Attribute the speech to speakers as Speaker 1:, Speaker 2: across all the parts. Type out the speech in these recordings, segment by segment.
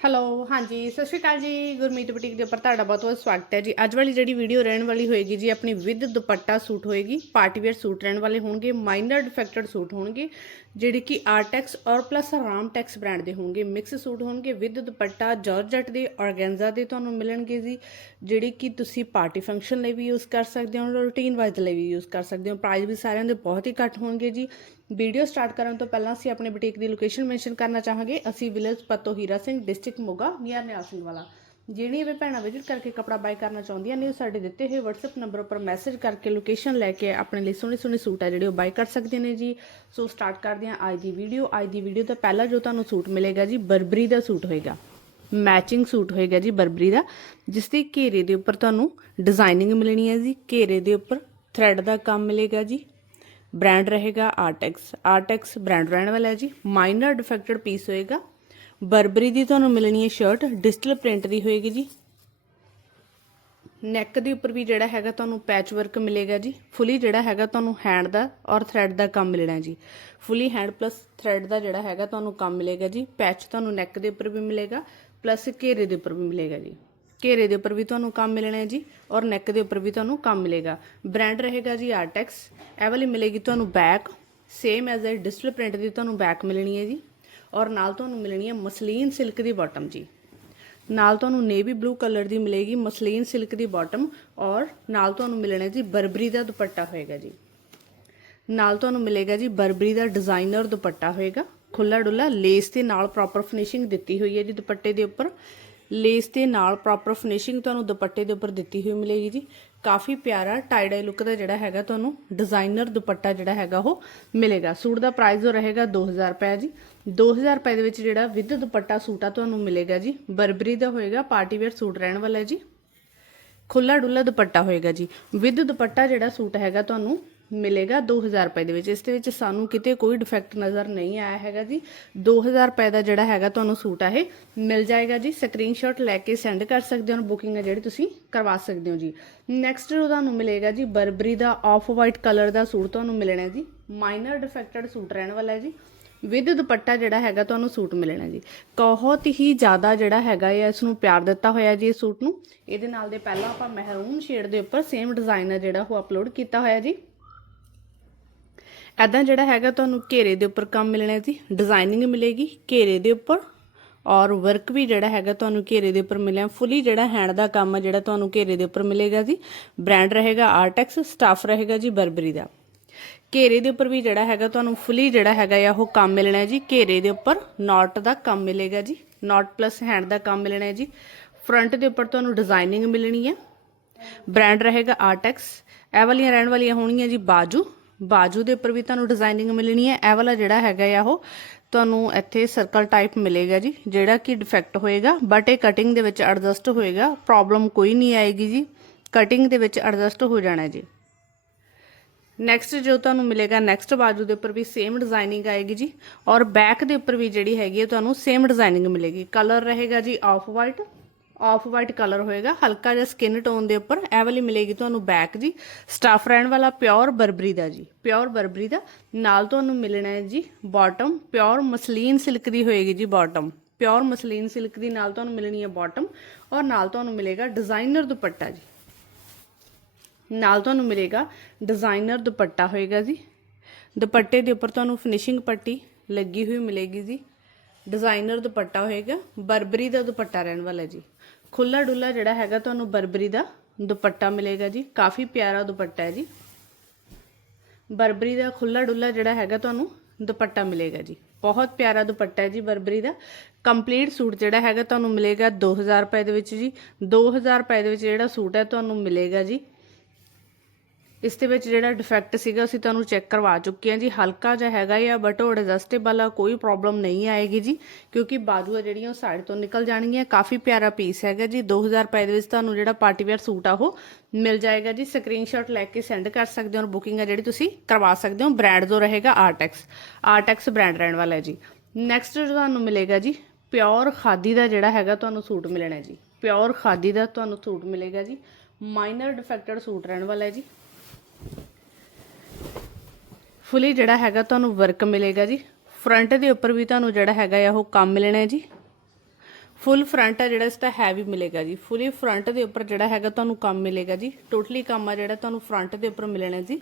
Speaker 1: Hello ਹਾਂਜੀ, ਸਤਿ ਸ਼੍ਰੀ ਅਕਾਲ ਜੀ, ਗੁਰਮੀਤ ਬੁਟੀਕ ਦੇ ਉੱਪਰ ਤੁਹਾਡਾ ਬਹੁਤ ਬਹੁਤ ਸਵਾਗਤ ਹੈ ਜੀ। ਅੱਜ ਵਾਲੀ ਜਿਹੜੀ ਵੀਡੀਓ ਰਹਿਣ ਵਾਲੀ ਹੋਏਗੀ ਜੀ, ਆਪਣੀ ਵਿਦ ਦੁਪੱਟਾ ਸੂਟ ਹੋਏਗੀ, ਪਾਰਟੀ ਵੇਅਰ ਸੂਟ ਰਹਿਣ ਵਾਲੇ ਹੋਣਗੇ ਮਾਈਨਰ ਡਿਫੈਕਟਡ ਸੂਟ ਹੋਣਗੇ, ਜਿਹੜੇ ਕਿ ਆਰਟੈਕਸ ਔਰ ਪਲੱਸ ਰਾਮਟੈਕਸ ਬ੍ਰਾਂਡ ਦੇ ਹੋਣਗੇ। ਮਿਕਸ ਸੂਟ ਹੋਣਗੇ, ਵਿਦ ਦੁਪੱਟਾ ਜਾਰਜਟ ਦੇ ਔਰਗੈਂਜ਼ਾ ਦੇ ਤੁਹਾਨੂੰ ਮਿਲਣਗੇ ਜੀ, ਜਿਹੜੇ ਕਿ ਤੁਸੀਂ ਪਾਰਟੀ ਫੰਕਸ਼ਨ ਲਈ ਵੀ ਯੂਜ਼ ਕਰ ਸਕਦੇ ਹੋ ਰੂਟੀਨ ਵਾਈਜ਼ ਲਈ ਵੀ ਯੂਜ਼ ਕਰ ਸਕਦੇ ਹੋ। ਪ੍ਰਾਈਸ ਵੀ ਸਾਰਿਆਂ ਦੇ ਬਹੁਤ ਹੀ ਘੱਟ ਹੋਣਗੇ ਜੀ। ਵੀਡੀਓ ਸਟਾਰਟ ਕਰਨ ਤੋਂ ਪਹਿਲਾਂ ਅਸੀਂ ਆਪਣੇ ਬੁਟੀਕ ਦੀ ਲੋਕੇਸ਼ਨ ਮੈਂਸ਼ਨ ਕਰਨਾ ਚਾਹਾਂਗੇ। ਅਸੀਂ village Pato Hira Singh district Moga near Nihal Singh Wala. ਜਿਹੜੀਆਂ ਵੀ ਭੈਣਾਂ ਵਿਜ਼ਿਟ ਕਰਕੇ ਕਪੜਾ ਬਾਈ ਕਰਨਾ ਚਾਹੁੰਦੀਆਂ ਨੇ, ਉਹ ਸਾਡੇ ਦਿੱਤੇ ਹੋਏ WhatsApp ਨੰਬਰ ਉੱਪਰ ਮੈਸੇਜ ਕਰਕੇ ਲੋਕੇਸ਼ਨ ਲੈ ਕੇ ਆਪਣੇ ਲਈ ਸੋਹਣੇ ਸੋਹਣੇ ਸੂਟ ਆ ਜਿਹੜੇ ਉਹ ਬਾਈ ਕਰ ਸਕਦੇ ਨੇ ਜੀ। ਸੋ ਸਟਾਰਟ ਕਰਦੇ ਹਾਂ ਅੱਜ ਦੀ ਵੀਡੀਓ ਅੱਜ ਦੀ ਵੀਡੀਓ ਤੋਂ ਪਹਿਲਾਂ ਜੋ ਤੁਹਾਨੂੰ ਸੂਟ ਮਿਲੇਗਾ ਜੀ, ਬਰਬਰੀ ਦਾ ਸੂਟ ਹੋਏਗਾ। ਮੈਚਿੰਗ ਸੂਟ ਹੋਏਗਾ ਜੀ ਬਰਬਰੀ ਦਾ, ਜਿਸ ਦੇ ਘੇਰੇ ਦੇ ਉੱਪਰ ਤੁਹਾਨੂੰ ਡਿਜ਼ਾਈਨਿੰਗ ਮਿਲਣੀ ਹੈ ਜੀ। ਘੇਰੇ ਦੇ ਉੱਪਰ ਥ੍ਰੈਡ ਦਾ ਕੰਮ ਮਿਲੇਗਾ ਜੀ। ਬ੍ਰਾਂਡ ਰਹੇਗਾ ਆਰਟੈਕਸ ਆਰਟੈਕਸ ਬ੍ਰਾਂਡ ਰਹਿਣ ਵਾਲਾ ਹੈ ਜੀ। ਮਾਈਨਰ ਡਿਫੈਕਟਡ ਪੀਸ ਹੋਏਗਾ। ਬਰਬਰੀ ਦੀ ਤੁਹਾਨੂੰ ਮਿਲਣੀ ਹੈ ਸ਼ਰਟ ਡਿਜੀਟਲ ਪ੍ਰਿੰਟ ਦੀ ਹੋਏਗੀ ਜੀ। ਨੈਕ ਦੇ ਉੱਪਰ ਵੀ ਜਿਹੜਾ ਹੈਗਾ ਤੁਹਾਨੂੰ ਪੈਚ ਵਰਕ ਮਿਲੇਗਾ ਜੀ। ਫੁੱਲੀ ਜਿਹੜਾ ਹੈਗਾ ਤੁਹਾਨੂੰ ਹੈਂਡ ਦਾ ਔਰ ਥ੍ਰੈਡ ਦਾ ਕੰਮ ਮਿਲਣਾ ਜੀ। ਫੁੱਲੀ ਹੈਂਡ ਪਲੱਸ ਥ੍ਰੈਡ ਦਾ ਜਿਹੜਾ ਹੈਗਾ ਤੁਹਾਨੂੰ ਕੰਮ ਮਿਲੇਗਾ ਜੀ। ਪੈਚ ਤੁਹਾਨੂੰ ਨੈਕ ਦੇ ਉੱਪਰ ਵੀ ਮਿਲੇਗਾ। ਪਲੱਸ ਘੇਰੇ ਦੇ ਉੱਪਰ ਵੀ ਮਿਲੇਗਾ ਜੀ। ਘੇਰੇ ਦੇ ਉੱਪਰ ਵੀ ਤੁਹਾਨੂੰ ਕੰਮ ਮਿਲਣਾ ਹੈ ਜੀ ਔਰ ਨੈਕ ਦੇ ਉੱਪਰ ਵੀ ਤੁਹਾਨੂੰ ਕੰਮ ਮਿਲੇਗਾ। ਬ੍ਰਾਂਡ ਰਹੇਗਾ ਜੀ ਆਰਟੈਕਸ ਇਹ ਵਾਲੀ ਮਿਲੇਗੀ ਤੁਹਾਨੂੰ back same as a display print ਦੀ ਤੁਹਾਨੂੰ ਬੈਕ ਮਿਲਣੀ ਹੈ ਜੀ। ਔਰ ਨਾਲ ਤੁਹਾਨੂੰ ਮਿਲਣੀ ਹੈ ਮਸਲੀਨ ਸਿਲਕ ਦੀ ਬਾਟਮ ਜੀ। ਨਾਲ ਤੁਹਾਨੂੰ ਨੇਵੀ ਬਲੂ ਕਲਰ ਦੀ ਮਿਲੇਗੀ ਮਸਲੀਨ ਸਿਲਕ ਦੀ ਬਾਟਮ ਔਰ ਨਾਲ ਤੁਹਾਨੂੰ ਮਿਲਣਾ ਜੀ ਬਰਬਰੀ ਦਾ ਦੁਪੱਟਾ ਹੋਏਗਾ ਜੀ। ਨਾਲ ਤੁਹਾਨੂੰ ਮਿਲੇਗਾ ਜੀ ਬਰਬਰੀ ਦਾ ਡਿਜ਼ਾਈਨਰ ਦੁਪੱਟਾ ਹੋਏਗਾ। ਖੁੱਲਾ ਡੁੱਲਾ ਲੇਸ ਦੇ ਨਾਲ ਪ੍ਰੋਪਰ ਫਿਨਿਸ਼ਿੰਗ ਦਿੱਤੀ ਹੋਈ ਹੈ ਜੀ ਦੁਪੱਟੇ ਦੇ ਉੱਪਰ। ਲੇਸ ਦੇ ਨਾਲ ਪ੍ਰੋਪਰ ਫਿਨਿਸ਼ਿੰਗ ਤੁਹਾਨੂੰ ਦੁਪੱਟੇ ਦੇ ਉੱਪਰ ਦਿੱਤੀ ਹੋਈ ਮਿਲੇਗੀ ਜੀ। ਕਾਫੀ ਪਿਆਰਾ ਟਾਈ ਡਾਈ ਲੁੱਕ ਦਾ ਜਿਹੜਾ ਹੈਗਾ ਤੁਹਾਨੂੰ ਡਿਜ਼ਾਈਨਰ ਦੁਪੱਟਾ ਜਿਹੜਾ ਹੈਗਾ ਉਹ ਮਿਲੇਗਾ। ਸੂਟ ਦਾ ਪ੍ਰਾਈਸ ਜੋ ਰਹੇਗਾ 2000 ਰੁਪਏ ਜੀ। 2000 ਰੁਪਏ ਦੇ ਵਿੱਚ ਜਿਹੜਾ ਵਿਦ ਦੁਪੱਟਾ ਸੂਟ ਆ ਤੁਹਾਨੂੰ ਮਿਲੇਗਾ ਜੀ। ਬਰਬਰੀ ਦਾ ਹੋਏਗਾ ਪਾਰਟੀ ਵੇਅਰ ਸੂਟ ਰਹਿਣ ਵਾਲਾ ਜੀ। ਖੁੱਲਾ ਡੁੱਲਾ ਦੁਪੱਟਾ ਹੋਏਗਾ ਜੀ। ਵਿਦ ਦੁਪੱਟਾ ਜਿਹੜਾ ਸੂਟ ਹੈਗਾ ਤੁਹਾਨੂੰ ਮਿਲੇਗਾ 2000 ਰੁਪਏ ਦੇ ਵਿੱਚ। ਇਸ ਦੇ ਵਿੱਚ ਸਾਨੂੰ ਕਿਤੇ ਕੋਈ ਡਿਫੈਕਟ ਨਜ਼ਰ ਨਹੀਂ ਆਇਆ ਹੈਗਾ ਜੀ। 2000 ਰੁਪਏ ਦਾ ਜਿਹੜਾ ਹੈਗਾ ਤੁਹਾਨੂੰ ਸੂਟ ਆ ਇਹ ਮਿਲ ਜਾਏਗਾ ਜੀ। ਸਕਰੀਨਸ਼ਾਟ ਲੈ ਕੇ ਸੈਂਡ ਕਰ ਸਕਦੇ ਹੋ ਬੁਕਿੰਗ ਹੈ ਜਿਹੜੀ ਤੁਸੀਂ ਕਰਵਾ ਸਕਦੇ ਹੋ ਜੀ। ਨੈਕਸਟ ਤੁਹਾਨੂੰ ਮਿਲੇਗਾ ਜੀ ਬਰਬਰੀ ਦਾ ਆਫ ਵਾਈਟ ਕਲਰ ਦਾ ਸੂਟ ਤੁਹਾਨੂੰ ਮਿਲਣਾ ਜੀ। ਮਾਈਨਰ ਡਿਫੈਕਟਡ ਸੂਟ ਰਹਿਣ ਵਾਲਾ ਹੈ ਜੀ। ਵਿਦ ਦੁਪੱਟਾ ਜਿਹੜਾ ਹੈਗਾ ਤੁਹਾਨੂੰ ਸੂਟ ਮਿਲਣਾ ਜੀ। ਬਹੁਤ ਹੀ ਜ਼ਿਆਦਾ ਜਿਹੜਾ ਹੈਗਾ ਹੈ ਇਸ ਨੂੰ ਪਿਆਰ ਦਿੱਤਾ ਹੋਇਆ ਜੀ ਇਸ ਸੂਟ ਨੂੰ। ਇਹਦੇ ਨਾਲ ਦੇ ਪਹਿਲਾਂ ਆਪਾਂ ਮਹਿਰੂਨ ਸ਼ੇਡ ਦੇ ਉੱਪਰ ਸੇਮ ਡਿਜ਼ਾਈਨ ਹੈ ਜਿਹੜਾ ਉਹ ਅਪਲੋਡ ਕੀਤਾ ਹੋਇਆ ਜੀ। ਐਦਾਂ ਜਿਹੜਾ ਹੈਗਾ ਤੁਹਾਨੂੰ ਘੇਰੇ ਦੇ ਉੱਪਰ ਕੰਮ ਮਿਲਣਾ ਜੀ ਡਿਜ਼ਾਈਨਿੰਗ ਮਿਲੇਗੀ ਘੇਰੇ ਦੇ ਉੱਪਰ, ਔਰ ਵਰਕ ਵੀ ਜਿਹੜਾ ਹੈਗਾ ਤੁਹਾਨੂੰ ਘੇਰੇ ਦੇ ਉੱਪਰ ਮਿਲਿਆ ਫੁੱਲੀ ਜਿਹੜਾ ਹੈਂਡ ਦਾ ਕੰਮ ਹੈ ਜਿਹੜਾ ਤੁਹਾਨੂੰ ਘੇਰੇ ਦੇ ਉੱਪਰ ਮਿਲੇਗਾ ਜੀ ਬ੍ਰਾਂਡ ਰਹੇਗਾ ਆਰਟੈਕਸ ਸਟਾਫ ਰਹੇਗਾ ਜੀ ਬਰਬਰੀ ਦਾ। ਘੇਰੇ ਦੇ ਉੱਪਰ ਵੀ ਜਿਹੜਾ ਹੈਗਾ ਤੁਹਾਨੂੰ ਫੁੱਲੀ ਜਿਹੜਾ ਹੈਗਾ ਆ ਉਹ ਕੰਮ ਮਿਲਣਾ ਜੀ, ਘੇਰੇ ਦੇ ਉੱਪਰ ਨਾਟ ਦਾ ਕੰਮ ਮਿਲੇਗਾ ਜੀ ਨਾਟ ਪਲੱਸ ਹੈਂਡ ਦਾ ਕੰਮ ਮਿਲਣਾ ਜੀ ਫਰੰਟ ਦੇ ਉੱਪਰ ਤੁਹਾਨੂੰ ਡਿਜ਼ਾਈਨਿੰਗ ਮਿਲਣੀ ਹੈ ਬ੍ਰਾਂਡ ਰਹੇਗਾ ਆਰਟੈਕਸ ਇਹ ਵਾਲੀਆਂ ਰਹਿਣ ਵਾਲੀਆਂ ਹੋਣਗੀਆਂ ਜੀ ਬਾਜੂ ਬਾਜੂ ਦੇ ਉੱਪਰ ਵੀ ਤੁਹਾਨੂੰ ਡਿਜ਼ਾਈਨਿੰਗ ਮਿਲਣੀ ਹੈ। ਇਹ ਵਾਲਾ ਜਿਹੜਾ ਹੈਗਾ ਆ ਉਹ ਤੁਹਾਨੂੰ ਇੱਥੇ ਸਰਕਲ ਟਾਈਪ ਮਿਲੇਗਾ ਜੀ, ਜਿਹੜਾ ਕਿ ਡਿਫੈਕਟ ਹੋਏਗਾ ਬਟ ਇਹ ਕਟਿੰਗ ਦੇ ਵਿੱਚ ਐਡਜਸਟ ਹੋਏਗਾ। ਪ੍ਰੋਬਲਮ ਕੋਈ ਨਹੀਂ ਆਏਗੀ ਜੀ। ਕਟਿੰਗ ਦੇ ਵਿੱਚ ਐਡਜਸਟ ਹੋ ਜਾਣਾ ਜੀ। ਨੈਕਸਟ ਜੋ ਤੁਹਾਨੂੰ ਮਿਲੇਗਾ ਨੈਕਸਟ ਬਾਜੂ ਦੇ ਉੱਪਰ ਵੀ ਸੇਮ ਡਿਜ਼ਾਈਨਿੰਗ ਆਏਗੀ ਜੀ। ਔਰ ਬੈਕ ਦੇ ਉੱਪਰ ਵੀ ਜਿਹੜੀ ਹੈਗੀ ਹੈ ਤੁਹਾਨੂੰ ਸੇਮ ਡਿਜ਼ਾਈਨਿੰਗ ਮਿਲੇਗੀ। ਕਲਰ ਰਹੇਗਾ ਜੀ off white off white colour ਹੋਏਗਾ, ਹਲਕਾ ਜਿਹਾ ਸਕਿਨ ਟੋਨ ਦੇ ਉੱਪਰ, ਇਹ ਵਾਲੀ ਮਿਲੇਗੀ ਤੁਹਾਨੂੰ ਬੈਕ ਜੀ। ਸਟਾਫ ਰਹਿਣ ਵਾਲਾ ਪਿਓਰ ਬਰਬਰੀ ਦਾ ਜੀ ਪਿਓਰ ਬਰਬਰੀ ਦਾ। ਨਾਲ ਤੁਹਾਨੂੰ ਮਿਲਣਾ ਹੈ ਜੀ ਬਾਟਮ ਪਿਓਰ ਮਸਲੀਨ ਸਿਲਕ ਦੀ ਹੋਏਗੀ ਜੀ ਬਾਟਮ ਪਿਓਰ ਮਸਲੀਨ ਸਿਲਕ ਦੀ ਨਾਲ ਤੁਹਾਨੂੰ ਮਿਲਣੀ ਹੈ ਬਾਟਮ ਔਰ ਨਾਲ ਤੁਹਾਨੂੰ ਮਿਲੇਗਾ ਡਿਜ਼ਾਈਨਰ ਦੁਪੱਟਾ ਜੀ। ਨਾਲ ਤੁਹਾਨੂੰ ਮਿਲੇਗਾ ਡਿਜ਼ਾਈਨਰ ਦੁਪੱਟਾ ਹੋਏਗਾ ਜੀ। ਦੁਪੱਟੇ ਦੇ ਉੱਪਰ ਤੁਹਾਨੂੰ ਫਿਨਿਸ਼ਿੰਗ ਪੱਟੀ ਲੱਗੀ ਹੋਈ ਮਿਲੇਗੀ ਜੀ। ਡਿਜ਼ਾਈਨਰ ਦੁਪੱਟਾ ਹੋਏਗਾ ਬਰਬਰੀ ਦਾ ਦੁਪੱਟਾ ਰਹਿਣ ਵਾਲਾ ਜੀ। ਖੁੱਲਾ ਡੁੱਲਾ ਜਿਹੜਾ ਹੈਗਾ ਤੁਹਾਨੂੰ ਬਰਬਰੀ ਦਾ ਦੁਪੱਟਾ ਮਿਲੇਗਾ ਜੀ। ਕਾਫੀ ਪਿਆਰਾ ਦੁਪੱਟਾ ਹੈ ਜੀ। ਬਰਬਰੀ ਦਾ ਖੁੱਲਾ ਡੁੱਲਾ ਜਿਹੜਾ ਹੈਗਾ ਤੁਹਾਨੂੰ ਦੁਪੱਟਾ ਮਿਲੇਗਾ ਜੀ। ਬਹੁਤ ਪਿਆਰਾ ਦੁਪੱਟਾ ਹੈ ਜੀ ਬਰਬਰੀ ਦਾ। ਕੰਪਲੀਟ ਸੂਟ ਜਿਹੜਾ ਹੈਗਾ ਤੁਹਾਨੂੰ ਮਿਲੇਗਾ 2000 ਰੁਪਏ ਦੇ ਵਿੱਚ ਜੀ। 2000 ਰੁਪਏ ਦੇ ਵਿੱਚ ਜਿਹੜਾ ਸੂਟ ਹੈ ਤੁਹਾਨੂੰ ਮਿਲੇਗਾ ਜੀ। ਇਸ ਦੇ ਵਿੱਚ ਜਿਹੜਾ ਡਿਫੈਕਟ ਸੀਗਾ, ਅਸੀਂ ਤੁਹਾਨੂੰ ਚੈੱਕ ਕਰਵਾ ਚੁੱਕੇ ਹਾਂ ਜੀ। ਹਲਕਾ ਜਿਹਾ ਹੈਗਾ ਆ ਬਟ ਉਹ ਐਡਜਸਟੇਬਲ ਆ, ਕੋਈ ਪ੍ਰੋਬਲਮ ਨਹੀਂ ਆਏਗੀ ਜੀ, ਕਿਉਂਕਿ ਬਾਜੂਆਂ ਜਿਹੜੀਆਂ ਉਹ ਸਾਈਡ ਤੋਂ ਨਿਕਲ ਜਾਣਗੀਆਂ। ਕਾਫੀ ਪਿਆਰਾ ਪੀਸ ਹੈਗਾ ਜੀ। 2000 ਰੁਪਏ ਦੇ ਵਿੱਚ ਤੁਹਾਨੂੰ ਜਿਹੜਾ ਪਾਰਟੀ ਵੇਅਰ ਸੂਟ ਆ, ਉਹ ਮਿਲ ਜਾਏਗਾ ਜੀ। ਸਕਰੀਨਸ਼ਾਟ ਲੈ ਕੇ ਸੈਂਡ ਕਰ ਸਕਦੇ ਹੋ ਔਰ ਬੁਕਿੰਗ ਆ ਜਿਹੜੀ ਤੁਸੀਂ ਕਰਵਾ ਸਕਦੇ ਹੋ। ਬ੍ਰਾਂਡ ਜੋ ਰਹੇਗਾ ਆਰਟੈਕਸ ਆਰਟੈਕਸ ਬ੍ਰਾਂਡ ਰਹਿਣ ਵਾਲਾ ਹੈ ਜੀ। ਨੈਕਸਟ ਤੁਹਾਨੂੰ ਮਿਲੇਗਾ ਜੀ ਪਿਓਰ ਖਾਦੀ ਦਾ ਜਿਹੜਾ ਹੈਗਾ ਤੁਹਾਨੂੰ ਸੂਟ ਮਿਲਣਾ ਜੀ। ਪਿਓਰ ਖਾਦੀ ਦਾ ਤੁਹਾਨੂੰ ਸੂਟ ਮਿਲੇਗਾ ਜੀ। ਮਾਈਨਰ ਡਿਫੈਕਟਡ ਸੂਟ ਰਹਿਣ ਵਾਲਾ ਹੈ ਜੀ। ਫੁੱਲੀ ਜਿਹੜਾ ਹੈਗਾ ਤੁਹਾਨੂੰ ਵਰਕ ਮਿਲੇਗਾ ਜੀ। ਫਰੰਟ ਦੇ ਉੱਪਰ ਵੀ ਤੁਹਾਨੂੰ ਜਿਹੜਾ ਹੈਗਾ ਆ ਉਹ ਕੰਮ ਮਿਲਣਾ ਹੈ ਜੀ। ਫੁੱਲ ਫਰੰਟ ਆ ਜਿਹੜਾ, ਇਸ ਦਾ ਹੈਵੀ ਮਿਲੇਗਾ ਜੀ। ਫੁੱਲੀ ਫਰੰਟ ਦੇ ਉੱਪਰ ਜਿਹੜਾ ਹੈਗਾ ਤੁਹਾਨੂੰ ਕੰਮ ਮਿਲੇਗਾ ਜੀ। ਟੋਟਲੀ ਕੰਮ ਆ ਜਿਹੜਾ, ਤੁਹਾਨੂੰ ਫਰੰਟ ਦੇ ਉੱਪਰ ਮਿਲਣਾ ਜੀ।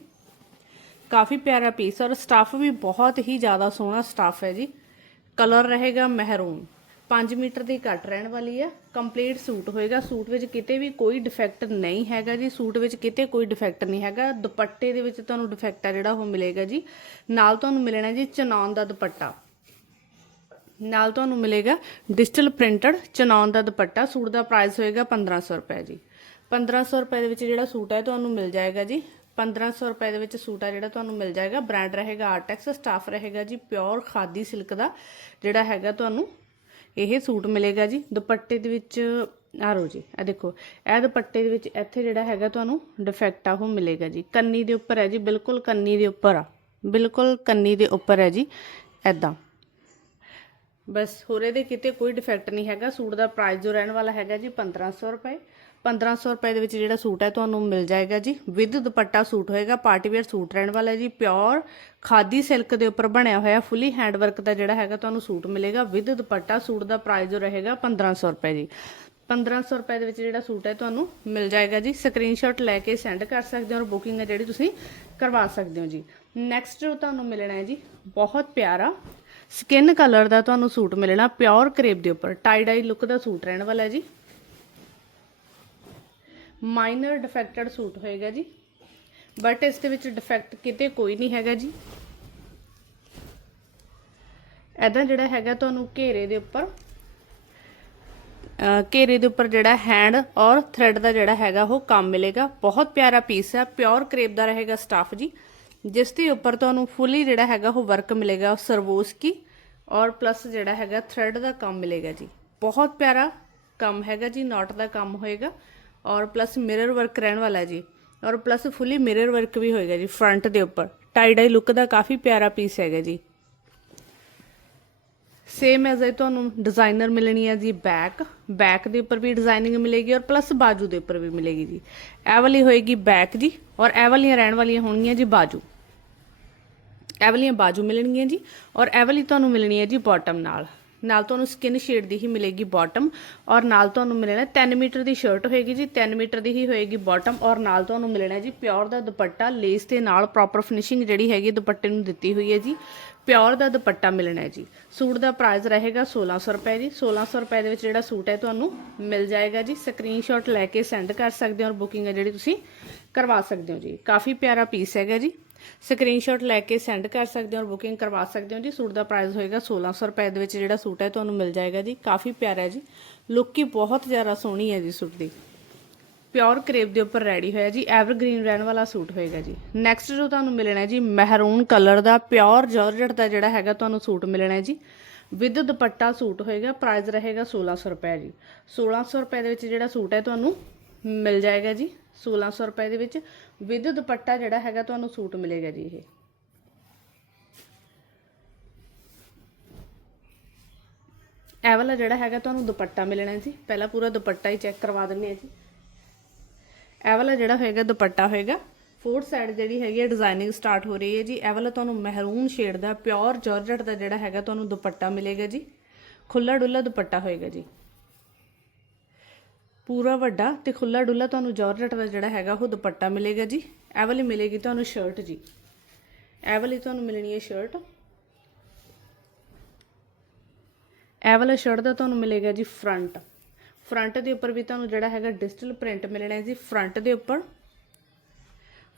Speaker 1: ਕਾਫੀ ਪਿਆਰਾ ਪੀਸ ਔਰ ਸਟਾਫ ਵੀ ਬਹੁਤ ਹੀ ਜ਼ਿਆਦਾ ਸੋਹਣਾ ਸਟਾਫ ਹੈ ਜੀ। ਕਲਰ ਰਹੇਗਾ ਮਹਿਰੂਨ 5 ਮੀਟਰ ਦੀ ਕੱਟ ਰਹਿਣ ਵਾਲੀ ਹੈ ਕੰਪਲੀਟ ਸੂਟ ਹੋਏਗਾ। ਸੂਟ ਵਿੱਚ ਕਿਤੇ ਵੀ ਕੋਈ ਡਿਫੈਕਟ ਨਹੀਂ ਹੈਗਾ ਜੀ। ਸੂਟ ਵਿੱਚ ਕਿਤੇ ਕੋਈ ਡਿਫੈਕਟ ਨਹੀਂ ਹੈਗਾ। ਦੁਪੱਟੇ ਦੇ ਵਿੱਚ ਤੁਹਾਨੂੰ ਡਿਫੈਕਟ ਆ ਜਿਹੜਾ ਉਹ ਮਿਲੇਗਾ ਜੀ। ਨਾਲ ਤੁਹਾਨੂੰ ਮਿਲਣਾ ਜੀ ਚਨੌਨ ਦਾ ਦੁਪੱਟਾ। ਨਾਲ ਤੁਹਾਨੂੰ ਮਿਲੇਗਾ ਡਿਜੀਟਲ ਪ੍ਰਿੰਟਡ ਚਨੌਨ ਦਾ ਦੁਪੱਟਾ। ਸੂਟ ਦਾ ਪ੍ਰਾਈਸ ਹੋਏਗਾ 1500 ਰੁਪਏ ਜੀ। 1500 ਰੁਪਏ ਦੇ ਵਿੱਚ ਜਿਹੜਾ ਸੂਟ ਹੈ ਤੁਹਾਨੂੰ ਮਿਲ ਜਾਏਗਾ ਜੀ। 1500 ਰੁਪਏ ਦੇ ਵਿੱਚ ਸੂਟ ਆ ਜਿਹੜਾ ਤੁਹਾਨੂੰ ਮਿਲ ਜਾਏਗਾ। ਬ੍ਰਾਂਡ ਰਹੇਗਾ ਆਰਟੈਕਸ ਸਟਾਫ ਰਹੇਗਾ ਜੀ। ਪਿਓਰ ਖਾਦੀ ਸਿਲਕ ਦਾ ਜਿਹੜਾ ਹੈਗਾ ਤੁਹਾਨੂੰ ਇਹ ਸੂਟ ਮਿਲੇਗਾ ਜੀ ਦੁਪੱਟੇ ਦੇ ਵਿੱਚ ਆ ਰੋ ਜੀ ਆ ਦੇਖੋ, ਇਹ ਦੁਪੱਟੇ ਦੇ ਵਿੱਚ ਇੱਥੇ ਜਿਹੜਾ ਹੈਗਾ ਤੁਹਾਨੂੰ ਡਿਫੈਕਟ ਆ, ਉਹ ਮਿਲੇਗਾ ਜੀ। ਕੰਨੀ ਦੇ ਉੱਪਰ ਹੈ ਜੀ, ਬਿਲਕੁਲ ਕੰਨੀ ਦੇ ਉੱਪਰ ਆ, ਬਿਲਕੁਲ ਕੰਨੀ ਦੇ ਉੱਪਰ ਹੈ ਜੀ ਐਦਾਂ ਬਸ, ਹੋਰ ਇਹਦੇ ਕਿਤੇ ਕੋਈ ਡਿਫੈਕਟ ਨਹੀਂ ਹੈਗਾ, ਸੂਟ ਦਾ ਪ੍ਰਾਈਸ ਜੋ ਰਹਿਣ ਵਾਲਾ ਹੈਗਾ ਜੀ 1500 ਰੁਪਏ। 1500 ਰੁਪਏ ਦੇ ਵਿੱਚ ਜਿਹੜਾ ਸੂਟ ਹੈ ਤੁਹਾਨੂੰ ਮਿਲ ਜਾਏਗਾ ਜੀ। ਵਿਦ ਦੁਪੱਟਾ ਸੂਟ ਹੋਏਗਾ, ਪਾਰਟੀ ਵੇਅਰ ਸੂਟ ਰਹਿਣ ਵਾਲਾ ਹੈ ਜੀ। ਪਿਓਰ ਖਾਦੀ ਸਿਲਕ ਦੇ ਉੱਪਰ ਬਣਿਆ ਹੋਇਆ ਫੁੱਲੀ ਹੈਂਡ ਵਰਕ ਦਾ ਜਿਹੜਾ ਹੈਗਾ ਤੁਹਾਨੂੰ ਸੂਟ ਮਿਲੇਗਾ। ਵਿਦ ਦੁਪੱਟਾ ਸੂਟ ਦਾ ਪ੍ਰਾਈਸ ਜੋ ਰਹੇਗਾ 1500 ਰੁਪਏ ਜੀ। 1500 ਰੁਪਏ ਦੇ ਵਿੱਚ ਜਿਹੜਾ ਸੂਟ ਹੈ ਤੁਹਾਨੂੰ ਮਿਲ ਜਾਏਗਾ ਜੀ। ਸਕਰੀਨਸ਼ਾਟ ਲੈ ਕੇ ਸੈਂਡ ਕਰ ਸਕਦੇ ਹੋ ਔਰ ਬੁਕਿੰਗ ਹੈ ਜਿਹੜੀ ਤੁਸੀਂ ਕਰਵਾ ਸਕਦੇ ਹੋ ਜੀ। ਨੈਕਸਟ ਜੋ ਤੁਹਾਨੂੰ ਮਿਲਣਾ ਹੈ ਜੀ, ਬਹੁਤ ਪਿਆਰਾ ਸਕਿਨ ਕਲਰ ਦਾ ਤੁਹਾਨੂੰ ਸੂਟ ਮਿਲਣਾ। ਪਿਓਰ ਕਰੇਪ ਦੇ ਉੱਪਰ ਟਾਈ ਡਾਈ ਲੁੱਕ ਦਾ ਸੂਟ ਰਹਿਣ ਵਾਲਾ ਹੈ ਜੀ। ਮਾਈਨਰ ਡਿਫੈਕਟਡ ਸੂਟ ਹੋਏਗਾ ਜੀ। ਬਟ ਇਸ ਦੇ ਵਿੱਚ ਡਿਫੈਕਟ ਕਿਤੇ ਕੋਈ ਨਹੀਂ ਹੈਗਾ ਜੀ। ਐਦਾਂ ਜਿਹੜਾ ਹੈਗਾ ਤੁਹਾਨੂੰ ਘੇਰੇ ਦੇ ਉੱਪਰ ਘੇਰੇ ਦੇ ਉੱਪਰ ਜਿਹੜਾ ਹੈਂਡ ਔਰ ਥ੍ਰੈਡ ਦਾ ਜਿਹੜਾ ਹੈਗਾ ਉਹ ਕੰਮ ਮਿਲੇਗਾ। ਬਹੁਤ ਪਿਆਰਾ ਪੀਸ ਹੈ ਪਿਓਰ ਕਰੇਪ ਦਾ ਰਹੇਗਾ ਸਟਾਫ ਜੀ। ਜਿਸ ਦੇ ਉੱਪਰ ਤੁਹਾਨੂੰ ਫੁੱਲੀ ਜਿਹੜਾ ਹੈਗਾ ਉਹ ਵਰਕ ਮਿਲੇਗਾ, ਸਰਵੋਸ ਕੀ ਔਰ ਪਲੱਸ ਜਿਹੜਾ ਹੈਗਾ ਥ੍ਰੈਡ ਦਾ ਕੰਮ ਮਿਲੇਗਾ ਜੀ। ਬਹੁਤ ਪਿਆਰਾ ਕੰਮ ਹੈਗਾ ਜੀ ਨੋਟ ਦਾ ਕੰਮ ਹੋਏਗਾ। ਔਰ ਪਲੱਸ ਮਿਰਰ ਵਰਕ ਰਹਿਣ ਵਾਲਾ ਜੀ। ਔਰ ਪਲੱਸ ਫੁੱਲੀ ਮਿਰਰ ਵਰਕ ਵੀ ਹੋਏਗਾ ਜੀ ਫਰੰਟ ਦੇ ਉੱਪਰ। ਟਾਈ ਡਾਈ ਲੁੱਕ ਦਾ ਕਾਫੀ ਪਿਆਰਾ ਪੀਸ ਹੈਗਾ ਜੀ। ਸੇਮ ਐਜ਼ ਇਹ ਤੁਹਾਨੂੰ ਡਿਜ਼ਾਈਨਰ ਮਿਲਣੀ ਹੈ ਜੀ ਬੈਕ ਬੈਕ ਦੇ ਉੱਪਰ ਵੀ ਡਿਜ਼ਾਈਨਿੰਗ ਮਿਲੇਗੀ ਔਰ ਪਲੱਸ ਬਾਜੂ ਦੇ ਉੱਪਰ ਵੀ ਮਿਲੇਗੀ ਜੀ। ਇਹ ਵਾਲੀ ਹੋਏਗੀ ਬੈਕ ਜੀ ਔਰ ਇਹ ਵਾਲੀਆਂ ਰਹਿਣ ਵਾਲੀਆਂ ਹੋਣਗੀਆਂ ਜੀ ਬਾਜੂ। ਇਹ ਵਾਲੀਆਂ ਬਾਜੂ ਮਿਲਣਗੀਆਂ ਜੀ ਔਰ ਇਹ ਵਾਲੀ ਤੁਹਾਨੂੰ ਮਿਲਣੀ ਹੈ ਜੀ ਬਾਟਮ ਨਾਲ। ਨਾਲ ਤੁਹਾਨੂੰ ਸਕਿਨ ਸ਼ੇਡ ਦੀ ਹੀ ਮਿਲੇਗੀ ਬਾਟਮ ਔਰ ਨਾਲ ਤੁਹਾਨੂੰ ਮਿਲਣਾ 3 ਮੀਟਰ ਦੀ ਸ਼ਰਟ ਹੋਏਗੀ ਜੀ 3 ਮੀਟਰ ਦੀ ਹੀ ਹੋਏਗੀ ਬਾਟਮ ਔਰ ਨਾਲ ਤੁਹਾਨੂੰ ਮਿਲਣਾ ਜੀ ਪਿਓਰ ਦਾ ਦੁਪੱਟਾ ਲੇਸ ਦੇ ਨਾਲ ਪ੍ਰੋਪਰ ਫਿਨਿਸ਼ਿੰਗ ਜਿਹੜੀ ਹੈਗੀ ਦੁਪੱਟੇ ਨੂੰ ਦਿੱਤੀ ਹੋਈ ਹੈ ਜੀ। ਪਿਓਰ ਦਾ ਦੁਪੱਟਾ ਮਿਲਣਾ ਹੈ ਜੀ। ਸੂਟ ਦਾ ਪ੍ਰਾਈਸ ਰਹੇਗਾ 1600 ਰੁਪਏ ਜੀ। 1600 ਰੁਪਏ ਦੇ ਵਿੱਚ ਜਿਹੜਾ ਸੂਟ ਹੈ, ਤੁਹਾਨੂੰ ਮਿਲ ਜਾਏਗਾ ਜੀ। ਸਕਰੀਨਸ਼ਾਟ ਲੈ ਕੇ ਸੈਂਡ ਕਰ ਸਕਦੇ ਹੋ ਔਰ ਬੁਕਿੰਗ ਹੈ ਜਿਹੜੀ ਤੁਸੀਂ ਕਰਵਾ ਸਕਦੇ ਹੋ ਜੀ। ਕਾਫੀ ਪਿਆਰਾ ਪੀਸ ਹੈਗਾ ਜੀ। ਸਕਰੀਨਸ਼ਾਟ ਲੈ ਕੇ ਸੈਂਡ ਕਰ ਸਕਦੇ ਹੋ ਔਰ ਬੁਕਿੰਗ ਕਰਵਾ ਸਕਦੇ ਹੋ ਜੀ। ਸੂਟ ਦਾ ਪ੍ਰਾਈਸ ਹੋਏਗਾ 1600 ਰੁਪਏ ਦੇ ਵਿੱਚ ਜਿਹੜਾ ਸੂਟ ਹੈ, ਤੁਹਾਨੂੰ ਮਿਲ ਜਾਏਗਾ ਜੀ। ਕਾਫੀ ਪਿਆਰਾ ਹੈ ਜੀ। ਲੁੱਕ ਹੀ ਬਹੁਤ ਜ਼ਿਆਦਾ ਸੋਹਣੀ ਹੈ ਜੀ ਸੂਟ ਦੀ। ਪਿਓਰ ਕਰੇਪ ਦੇ ਉੱਪਰ ਰੈਡੀ ਹੋਇਆ ਜੀ। ਐਵਰਗ੍ਰੀਨ ਰਹਿਣ ਵਾਲਾ ਸੂਟ ਹੋਏਗਾ ਜੀ। ਨੈਕਸਟ ਜੋ ਤੁਹਾਨੂੰ ਮਿਲਣਾ ਹੈ ਜੀ ਮਹਿਰੂਨ ਕਲਰ ਦਾ ਪਿਓਰ ਜਾਰਜਟ ਦਾ ਜਿਹੜਾ ਹੈਗਾ, ਤੁਹਾਨੂੰ ਸੂਟ ਮਿਲਣਾ ਹੈ ਜੀ। ਵਿਦ ਦੁਪੱਟਾ ਸੂਟ ਹੋਏਗਾ ਪ੍ਰਾਈਸ ਰਹੇਗਾ 1600 ਰੁਪਏ ਜੀ। 1600 ਰੁਪਏ ਦੇ ਵਿੱਚ ਜਿਹੜਾ ਸੂਟ ਹੈ, ਤੁਹਾਨੂੰ ਮਿਲ ਜਾਏਗਾ ਜੀ। 1600 ਰੁਪਏ ਦੇ ਵਿੱਚ ਵਿਦ ਦੁਪੱਟਾ ਜਿਹੜਾ ਹੈਗਾ ਤੁਹਾਨੂੰ ਸੂਟ ਮਿਲੇਗਾ ਜੀ ਇਹ। ਇਹ ਵਾਲਾ ਜਿਹੜਾ ਹੈਗਾ ਤੁਹਾਨੂੰ ਦੁਪੱਟਾ ਮਿਲਣਾ ਜੀ। ਪਹਿਲਾਂ ਪੂਰਾ ਦੁਪੱਟਾ ਹੀ ਚੈੱਕ ਕਰਵਾ ਦਿੰਨੇ ਆ ਜੀ। ਇਹ ਵਾਲਾ ਜਿਹੜਾ ਹੋਏਗਾ, ਦੁਪੱਟਾ ਹੋਏਗਾ। ਫੋਰਥ ਸਾਈਡ ਜਿਹੜੀ ਹੈਗੀ ਹੈ ਡਿਜ਼ਾਈਨਿੰਗ ਸਟਾਰਟ ਹੋ ਰਹੀ ਹੈ ਜੀ। ਇਹ ਵਾਲਾ ਤੁਹਾਨੂੰ ਮਹਿਰੂਨ ਸ਼ੇਡ ਦਾ, ਪਿਓਰ ਜਾਰਜਟ ਦਾ ਜਿਹੜਾ ਹੈਗਾ ਤੁਹਾਨੂੰ ਦੁਪੱਟਾ ਮਿਲੇਗਾ ਜੀ। ਖੁੱਲਾ ਡੁੱਲਾ ਦੁਪੱਟਾ ਹੋਏਗਾ ਜੀ। ਪੂਰਾ ਵੱਡਾ ਤੇ ਖੁੱਲਾ ਡੁੱਲਾ ਤੁਹਾਨੂੰ ਜਾਰਜਟ ਦਾ ਜਿਹੜਾ ਹੈਗਾ ਉਹ ਦੁਪੱਟਾ ਮਿਲੇਗਾ ਜੀ। ਇਹ ਵਾਲੀ ਮਿਲੇਗੀ ਤੁਹਾਨੂੰ ਸ਼ਰਟ ਜੀ। ਇਹ ਵਾਲੀ ਤੁਹਾਨੂੰ ਮਿਲਣੀ ਹੈ ਸ਼ਰਟ ਇਹ ਵਾਲਾ ਸ਼ਰਟ ਦਾ ਤੁਹਾਨੂੰ ਮਿਲੇਗਾ ਜੀ ਫਰੰਟ ਫਰੰਟ ਦੇ ਉੱਪਰ ਵੀ ਤੁਹਾਨੂੰ ਜਿਹੜਾ ਹੈਗਾ ਡਿਜੀਟਲ ਪ੍ਰਿੰਟ ਮਿਲਣਾ ਹੈ ਜੀ ਫਰੰਟ ਦੇ ਉੱਪਰ।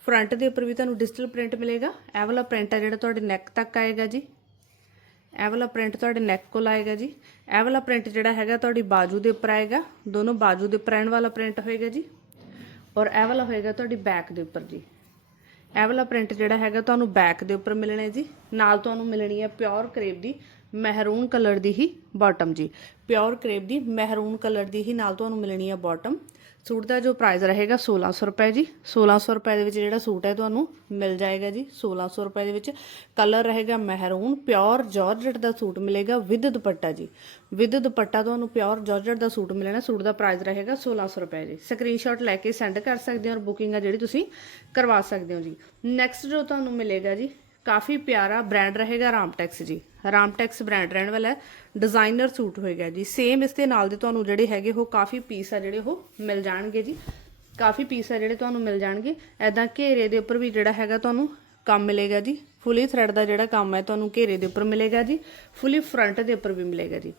Speaker 1: ਫਰੰਟ ਦੇ ਉੱਪਰ ਵੀ ਤੁਹਾਨੂੰ ਡਿਜੀਟਲ ਪ੍ਰਿੰਟ ਮਿਲੇਗਾ। ਇਹ ਵਾਲਾ ਪ੍ਰਿੰਟ ਆ ਜਿਹੜਾ ਤੁਹਾਡੇ ਨੈਕ ਤੱਕ ਆਏਗਾ ਜੀ। ਇਹ ਵਾਲਾ ਪ੍ਰਿੰਟ ਤੁਹਾਡੇ ਨੈਕ ਕੋਲ ਆਏਗਾ ਜੀ। ਇਹ ਵਾਲਾ ਪ੍ਰਿੰਟ ਜਿਹੜਾ ਹੈਗਾ ਤੁਹਾਡੀ ਬਾਜੂ ਦੇ ਉੱਪਰ ਆਏਗਾ। ਦੋਨੋਂ ਬਾਜੂ ਦੇ ਉੱਪਰ ਰਹਿਣ ਵਾਲਾ ਪ੍ਰਿੰਟ ਹੋਏਗਾ ਜੀ। ਔਰ ਇਹ ਵਾਲਾ ਹੋਏਗਾ ਤੁਹਾਡੀ ਬੈਕ ਦੇ ਉੱਪਰ ਜੀ। ਇਹ ਵਾਲਾ ਪ੍ਰਿੰਟ ਜਿਹੜਾ ਹੈਗਾ ਤੁਹਾਨੂੰ ਬੈਕ ਦੇ ਉੱਪਰ ਮਿਲਣਾ ਹੈ ਜੀ। ਨਾਲ ਤੁਹਾਨੂੰ ਮਿਲਣੀ ਹੈ ਪਿਓਰ ਕਰੇਪ ਦੀ ਮਹਿਰੂਨ ਕਲਰ ਦੀ ਹੀ ਬਾਟਮ ਜੀ। ਪਿਓਰ ਕਰੇਪ ਦੀ ਮਹਿਰੂਨ ਕਲਰ ਦੀ ਹੀ ਨਾਲ ਤੁਹਾਨੂੰ ਮਿਲਣੀ ਹੈ ਬਾਟਮ ਸੂਟ ਦਾ ਜੋ ਪ੍ਰਾਈਸ ਰਹੇਗਾ 1600 ਰੁਪਏ ਜੀ। 1600 ਰੁਪਏ ਦੇ ਵਿੱਚ ਜਿਹੜਾ ਸੂਟ ਹੈ ਤੁਹਾਨੂੰ ਮਿਲ ਜਾਏਗਾ ਜੀ। 1600 ਰੁਪਏ ਦੇ ਵਿੱਚ ਕਲਰ ਰਹੇਗਾ ਮਹਿਰੂਨ ਪਿਓਰ ਜਾਰਜਟ ਦਾ ਸੂਟ ਮਿਲੇਗਾ ਵਿਦ ਦੁਪੱਟਾ ਜੀ। ਵਿਦ ਦੁਪੱਟਾ ਤੁਹਾਨੂੰ ਪਿਓਰ ਜਾਰਜਟ ਦਾ ਸੂਟ ਮਿਲਣਾ, ਸੂਟ ਦਾ ਪ੍ਰਾਈਸ ਰਹੇਗਾ 1600 ਰੁਪਏ ਜੀ। ਸਕਰੀਨਸ਼ਾਟ ਲੈ ਕੇ ਸੈਂਡ ਕਰ ਸਕਦੇ ਹੋ ਔਰ ਬੁਕਿੰਗ ਆ ਜਿਹੜੀ ਤੁਸੀਂ ਕਰਵਾ ਸਕਦੇ ਹੋ ਜੀ। ਨੈਕਸਟ ਜੋ ਤੁਹਾਨੂੰ ਮਿਲੇਗਾ ਜੀ ਕਾਫੀ ਪਿਆਰਾ ਬ੍ਰਾਂਡ ਰਹੇਗਾ ਰਾਮਟੈਕਸ ਜੀ। ਰਾਮਟੈਕਸ ਬ੍ਰਾਂਡ ਰਹਿਣ ਵਾਲਾ ਡਿਜ਼ਾਈਨਰ ਸੂਟ ਹੋਏਗਾ ਜੀ। ਸੇਮ ਇਸ ਦੇ ਨਾਲ ਦੇ ਤੁਹਾਨੂੰ ਜਿਹੜੇ ਹੈਗੇ ਉਹ ਕਾਫੀ ਪੀਸ ਆ ਜਿਹੜੇ ਉਹ ਮਿਲ ਜਾਣਗੇ ਜੀ। ਕਾਫੀ ਪੀਸ ਆ ਜਿਹੜੇ ਤੁਹਾਨੂੰ ਮਿਲ ਜਾਣਗੇ। ਐਦਾਂ ਘੇਰੇ ਦੇ ਉੱਪਰ ਵੀ ਜਿਹੜਾ ਹੈਗਾ ਤੁਹਾਨੂੰ ਕੰਮ ਮਿਲੇਗਾ ਜੀ। ਫੁੱਲੀ ਥਰੈਡ ਦਾ ਜਿਹੜਾ ਕੰਮ ਹੈ, ਤੁਹਾਨੂੰ ਘੇਰੇ ਦੇ ਉੱਪਰ ਮਿਲੇਗਾ ਜੀ। ਫੁੱਲੀ ਫਰੰਟ ਦੇ ਉੱਪਰ ਵੀ ਮਿਲੇਗਾ ਜੀ।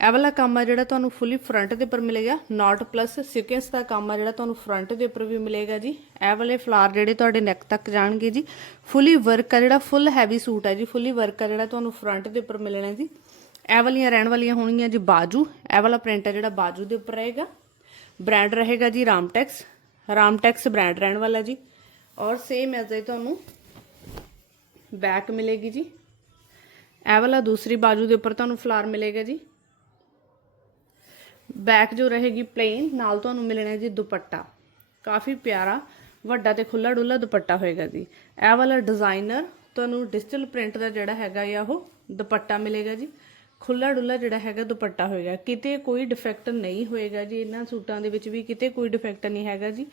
Speaker 1: ਇਹ ਵਾਲਾ ਕੰਮ ਆ ਜਿਹੜਾ ਤੁਹਾਨੂੰ ਫੁੱਲੀ ਫਰੰਟ ਦੇ ਉੱਪਰ ਮਿਲੇਗਾ। ਨਾਟ ਪਲੱਸ ਸੀਕੁਐਂਸ ਦਾ ਕੰਮ ਆ ਜਿਹੜਾ ਤੁਹਾਨੂੰ ਫਰੰਟ ਦੇ ਉੱਪਰ ਵੀ ਮਿਲੇਗਾ ਜੀ। ਇਹ ਵਾਲੇ ਫਲਾਰ ਜਿਹੜੇ ਤੁਹਾਡੇ ਨੈਕ ਤੱਕ ਜਾਣਗੇ ਜੀ। ਫੁੱਲੀ ਵਰਕ ਆ ਜਿਹੜਾ ਫੁੱਲ ਹੈਵੀ ਸੂਟ ਹੈ ਜੀ। ਫੁੱਲੀ ਵਰਕ ਆ ਜਿਹੜਾ ਤੁਹਾਨੂੰ ਫਰੰਟ ਦੇ ਉੱਪਰ ਮਿਲਣਾ ਜੀ। ਇਹ ਵਾਲੀਆਂ ਰਹਿਣ ਵਾਲੀਆਂ ਹੋਣਗੀਆਂ ਜੀ ਬਾਜੂ। ਇਹ ਵਾਲਾ ਪ੍ਰਿੰਟ ਹੈ ਜਿਹੜਾ ਬਾਜੂ ਦੇ ਉੱਪਰ ਰਹੇਗਾ। ਬ੍ਰਾਂਡ ਰਹੇਗਾ ਜੀ ਰਾਮਟੈਕਸ ਰਾਮਟੈਕਸ ਬ੍ਰਾਂਡ ਰਹਿਣ ਵਾਲਾ ਜੀ। ਔਰ ਸੇਮ ਐਜ਼ ਹੀ ਤੁਹਾਨੂੰ ਬੈਕ ਮਿਲੇਗੀ ਜੀ। ਇਹ ਵਾਲਾ ਦੂਸਰੀ ਬਾਜੂ ਦੇ ਉੱਪਰ ਤੁਹਾਨੂੰ ਫਲਾਰ ਮਿਲੇਗਾ ਜੀ। ਬੈਕ ਜੋ ਰਹੇਗੀ ਪਲੇਨ ਨਾਲ ਤੁਹਾਨੂੰ ਮਿਲਣਾ ਜੀ ਦੁਪੱਟਾ। ਕਾਫੀ ਪਿਆਰਾ, ਵੱਡਾ ਤੇ ਖੁੱਲਾ ਡੁੱਲਾ ਦੁਪੱਟਾ ਹੋਏਗਾ ਜੀ। ਇਹ ਵਾਲਾ ਡਿਜ਼ਾਈਨਰ ਤੁਹਾਨੂੰ ਡਿਜੀਟਲ ਪ੍ਰਿੰਟ ਦਾ ਜਿਹੜਾ ਹੈਗਾ ਆ ਉਹ ਦੁਪੱਟਾ ਮਿਲੇਗਾ ਜੀ। ਖੁੱਲਾ ਡੁੱਲਾ ਜਿਹੜਾ ਹੈਗਾ ਦੁਪੱਟਾ ਹੋਏਗਾ। ਕਿਤੇ ਕੋਈ ਡਿਫੈਕਟ ਨਹੀਂ ਹੋਏਗਾ ਜੀ, ਇਹਨਾਂ ਸੂਟਾਂ ਦੇ ਵਿੱਚ ਵੀ ਕਿਤੇ ਕੋਈ ਡਿਫੈਕਟ ਨਹੀਂ ਹੈਗਾ ਜੀ।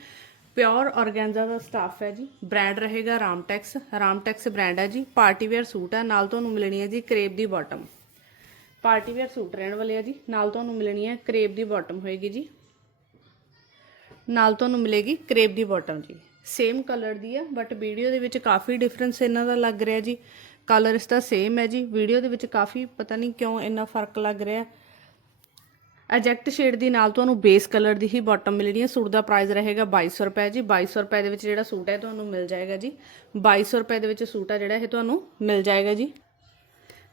Speaker 1: ਪਿਓਰ ਔਰਗੈਂਜ਼ਾ ਦਾ ਸਟਾਫ ਹੈ ਜੀ। ਬ੍ਰਾਂਡ ਰਹੇਗਾ ਰਾਮਟੈਕਸ। ਰਾਮਟੈਕਸ ਬ੍ਰਾਂਡ ਹੈ ਜੀ। ਪਾਰਟੀ ਵੇਅਰ ਸੂਟ ਹੈ। ਨਾਲ ਤੁਹਾਨੂੰ ਮਿਲਣੀ ਹੈ ਜੀ ਕਰੇਪ ਦੀ ਬਾਟਮ ਪਾਰਟੀ ਵੇਅਰ ਸੂਟ ਰਹਿਣ ਵਾਲੇ ਆ ਜੀ। ਨਾਲ ਤੁਹਾਨੂੰ ਮਿਲਣੀ ਹੈ ਕਰੇਬ ਦੀ ਬਾਟਮ ਹੋਏਗੀ ਜੀ। ਨਾਲ ਤੁਹਾਨੂੰ ਮਿਲੇਗੀ ਕਰੇਬ ਦੀ ਬਾਟਮ ਜੀ। ਸੇਮ ਕਲਰ ਦੀ ਆ ਬਟ ਵੀਡੀਓ ਦੇ ਵਿੱਚ ਕਾਫੀ ਡਿਫਰੈਂਸ ਇਹਨਾਂ ਦਾ ਲੱਗ ਰਿਹਾ ਜੀ। ਕਲਰ ਇਸ ਦਾ ਸੇਮ ਹੈ ਜੀ। ਵੀਡੀਓ ਦੇ ਵਿੱਚ ਕਾਫੀ ਪਤਾ ਨਹੀਂ ਕਿਉਂ ਇੰਨਾ ਫ਼ਰਕ ਲੱਗ ਰਿਹਾ। ਐਜੈਕਟ ਸ਼ੇਡ ਦੀ ਨਾਲ ਤੁਹਾਨੂੰ ਬੇਸ ਕਲਰ ਦੀ ਹੀ ਬਾਟਮ ਮਿਲਣੀ ਹੈ ਸੂਟ ਦਾ ਪ੍ਰਾਈਸ ਰਹੇਗਾ 2200 ਰੁਪਏ ਜੀ। 2200 ਰੁਪਏ ਦੇ ਵਿੱਚ ਜਿਹੜਾ ਸੂਟ ਹੈ ਤੁਹਾਨੂੰ ਮਿਲ ਜਾਏਗਾ ਜੀ। 2200 ਰੁਪਏ ਦੇ ਵਿੱਚ ਸੂਟ ਆ ਜਿਹੜਾ ਇਹ ਤੁਹਾਨੂੰ ਮਿਲ ਜਾਏਗਾ ਜੀ।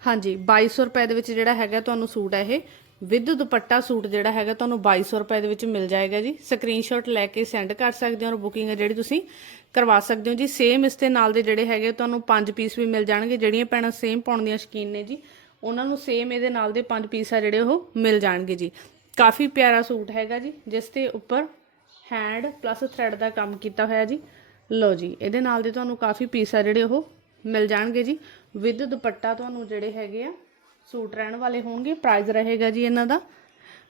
Speaker 1: ਹਾਂਜੀ 2200 ਰੁਪਏ ਦੇ ਵਿੱਚ ਜਿਹੜਾ ਹੈਗਾ ਤੁਹਾਨੂੰ ਸੂਟ ਹੈ ਇਹ। ਵਿਦ ਦੁਪੱਟਾ ਸੂਟ ਜਿਹੜਾ ਹੈਗਾ ਤੁਹਾਨੂੰ 2200 ਰੁਪਏ ਦੇ ਵਿੱਚ ਮਿਲ ਜਾਏਗਾ ਜੀ। ਸਕਰੀਨਸ਼ਾਟ ਲੈ ਕੇ ਸੈਂਡ ਕਰ ਸਕਦੇ ਹੋ ਔਰ ਬੁਕਿੰਗ ਹੈ ਜਿਹੜੀ ਤੁਸੀਂ ਕਰਵਾ ਸਕਦੇ ਹੋ ਜੀ। ਸੇਮ ਇਸ ਦੇ ਨਾਲ ਦੇ ਜਿਹੜੇ ਹੈਗੇ ਤੁਹਾਨੂੰ 5 ਪੀਸ ਵੀ ਮਿਲ ਜਾਣਗੇ। ਜਿਹੜੀਆਂ ਭੈਣਾਂ ਸੇਮ ਪਾਉਣ ਦੀਆਂ ਸ਼ਕੀਨ ਨੇ ਜੀ, ਉਹਨਾਂ ਨੂੰ ਸੇਮ ਇਹਦੇ ਨਾਲ ਦੇ 5 ਪੀਸ ਆ ਜਿਹੜੇ ਉਹ ਮਿਲ ਜਾਣਗੇ ਜੀ। ਕਾਫੀ ਪਿਆਰਾ ਸੂਟ ਹੈਗਾ ਜੀ, ਜਿਸ ਦੇ ਉੱਪਰ ਹੈਂਡ ਪਲੱਸ ਥ੍ਰੈਡ ਦਾ ਕੰਮ ਕੀਤਾ ਹੋਇਆ ਜੀ। ਲਓ ਜੀ, ਇਹਦੇ ਨਾਲ ਦੇ ਤੁਹਾਨੂੰ ਕਾਫੀ ਪੀਸ ਆ ਜਿਹੜੇ ਉਹ ਮਿਲ ਜਾਣਗੇ ਜੀ। ਵਿਦ ਦੁਪੱਟਾ ਤੁਹਾਨੂੰ ਜਿਹੜੇ ਹੈਗੇ ਆ, ਸੂਟ ਰਹਿਣ ਵਾਲੇ ਹੋਣਗੇ। ਪ੍ਰਾਈਸ ਰਹੇਗਾ ਜੀ ਇਹਨਾਂ ਦਾ।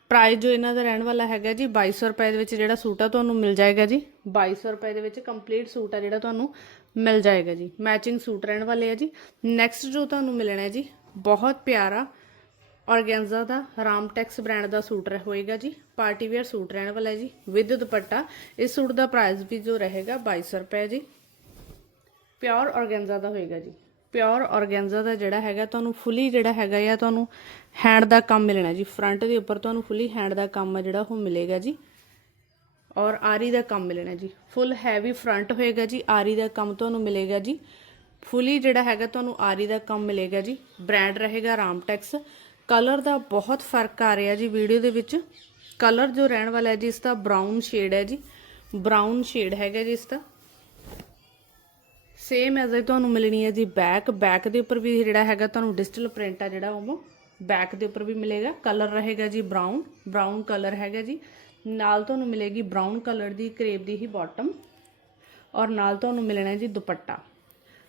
Speaker 1: ਪ੍ਰਾਈਸ ਜੋ ਇਹਨਾਂ ਦਾ ਰਹਿਣ ਵਾਲਾ ਹੈਗਾ ਜੀ 2200 ਰੁਪਏ ਦੇ ਵਿੱਚ ਜਿਹੜਾ ਸੂਟ ਆ ਤੁਹਾਨੂੰ ਮਿਲ ਜਾਏਗਾ ਜੀ। 2200 ਰੁਪਏ ਦੇ ਵਿੱਚ ਕੰਪਲੀਟ ਸੂਟ ਆ ਜਿਹੜਾ ਤੁਹਾਨੂੰ ਮਿਲ ਜਾਏਗਾ ਜੀ। ਮੈਚਿੰਗ ਸੂਟ ਰਹਿਣ ਵਾਲੇ ਆ ਜੀ। ਨੈਕਸਟ ਜੋ ਤੁਹਾਨੂੰ ਮਿਲਣਾ ਹੈ ਜੀ, ਬਹੁਤ ਪਿਆਰਾ ਔਰਗੈਂਜ਼ਾ ਦਾ ਰਾਮਟੈਕਸ ਬ੍ਰਾਂਡ ਦਾ ਸੂਟ ਰਹਿ, ਹੋਏਗਾ ਜੀ। ਪਾਰਟੀ ਵੇਅਰ ਸੂਟ ਰਹਿਣ ਵਾਲਾ ਹੈ ਜੀ, ਵਿਦ ਦੁਪੱਟਾ। ਇਸ ਸੂਟ ਦਾ ਪ੍ਰਾਈਸ ਵੀ ਜੋ ਰਹੇਗਾ 2200 ਰੁਪਏ ਜੀ। ਪਿਓਰ ਔਰਗੈਂਜ਼ਾ ਦਾ ਹੋਏਗਾ ਜੀ। ਪਿਓਰ ਔਰਗੈਂਜ਼ਾ ਦਾ ਜਿਹੜਾ ਹੈਗਾ, ਤੁਹਾਨੂੰ ਫੁੱਲੀ ਜਿਹੜਾ ਹੈਗਾ ਆ ਤੁਹਾਨੂੰ ਹੈਂਡ ਦਾ ਕੰਮ ਮਿਲਣਾ ਜੀ। ਫਰੰਟ ਦੇ ਉੱਪਰ ਤੁਹਾਨੂੰ ਫੁੱਲੀ ਹੈਂਡ ਦਾ ਕੰਮ ਆ ਜਿਹੜਾ, ਉਹ ਮਿਲੇਗਾ ਜੀ। ਔਰ ਆਰੀ ਦਾ ਕੰਮ ਮਿਲਣਾ ਜੀ। ਫੁੱਲ ਹੈਵੀ ਫਰੰਟ ਹੋਏਗਾ ਜੀ, ਆਰੀ ਦਾ ਕੰਮ ਤੁਹਾਨੂੰ ਮਿਲੇਗਾ ਜੀ। ਫੁੱਲੀ ਜਿਹੜਾ ਹੈਗਾ, ਤੁਹਾਨੂੰ ਆਰੀ ਦਾ ਕੰਮ ਮਿਲੇਗਾ ਜੀ। ਬ੍ਰਾਂਡ ਰਹੇਗਾ ਰਾਮਟੈਕਸ ਕਲਰ ਦਾ ਬਹੁਤ ਫ਼ਰਕ ਆ ਰਿਹਾ ਜੀ ਵੀਡੀਓ ਦੇ ਵਿੱਚ। ਕਲਰ ਜੋ ਰਹਿਣ ਵਾਲਾ ਹੈ ਜੀ, ਇਸ ਦਾ ਬਰਾਊਨ ਸ਼ੇਡ ਹੈ ਜੀ। ਬਰਾਊਨ ਸ਼ੇਡ ਹੈਗਾ ਜੀ ਇਸ ਦਾ। ਸੇਮ ਐਜ਼ ਤੁਹਾਨੂੰ ਮਿਲਣੀ ਹੈ ਜੀ ਬੈਕ ਬੈਕ ਦੇ ਉੱਪਰ ਵੀ ਜਿਹੜਾ ਹੈਗਾ ਤੁਹਾਨੂੰ ਡਿਜੀਟਲ ਪ੍ਰਿੰਟ ਆ ਜਿਹੜਾ ਉਹ ਬੈਕ ਦੇ ਉੱਪਰ ਵੀ ਮਿਲੇਗਾ। ਕਲਰ ਰਹੇਗਾ ਜੀ ਬਰਾਊਨ ਬਰਾਊਨ ਕਲਰ ਹੈਗਾ ਜੀ। ਨਾਲ ਤੁਹਾਨੂੰ ਮਿਲੇਗੀ ਬਰਾਊਨ ਕਲਰ ਦੀ ਕਰੇਬ ਦੀ ਹੀ ਬਾਟਮ ਔਰ ਨਾਲ ਤੁਹਾਨੂੰ ਮਿਲਣਾ ਹੈ ਜੀ ਦੁਪੱਟਾ।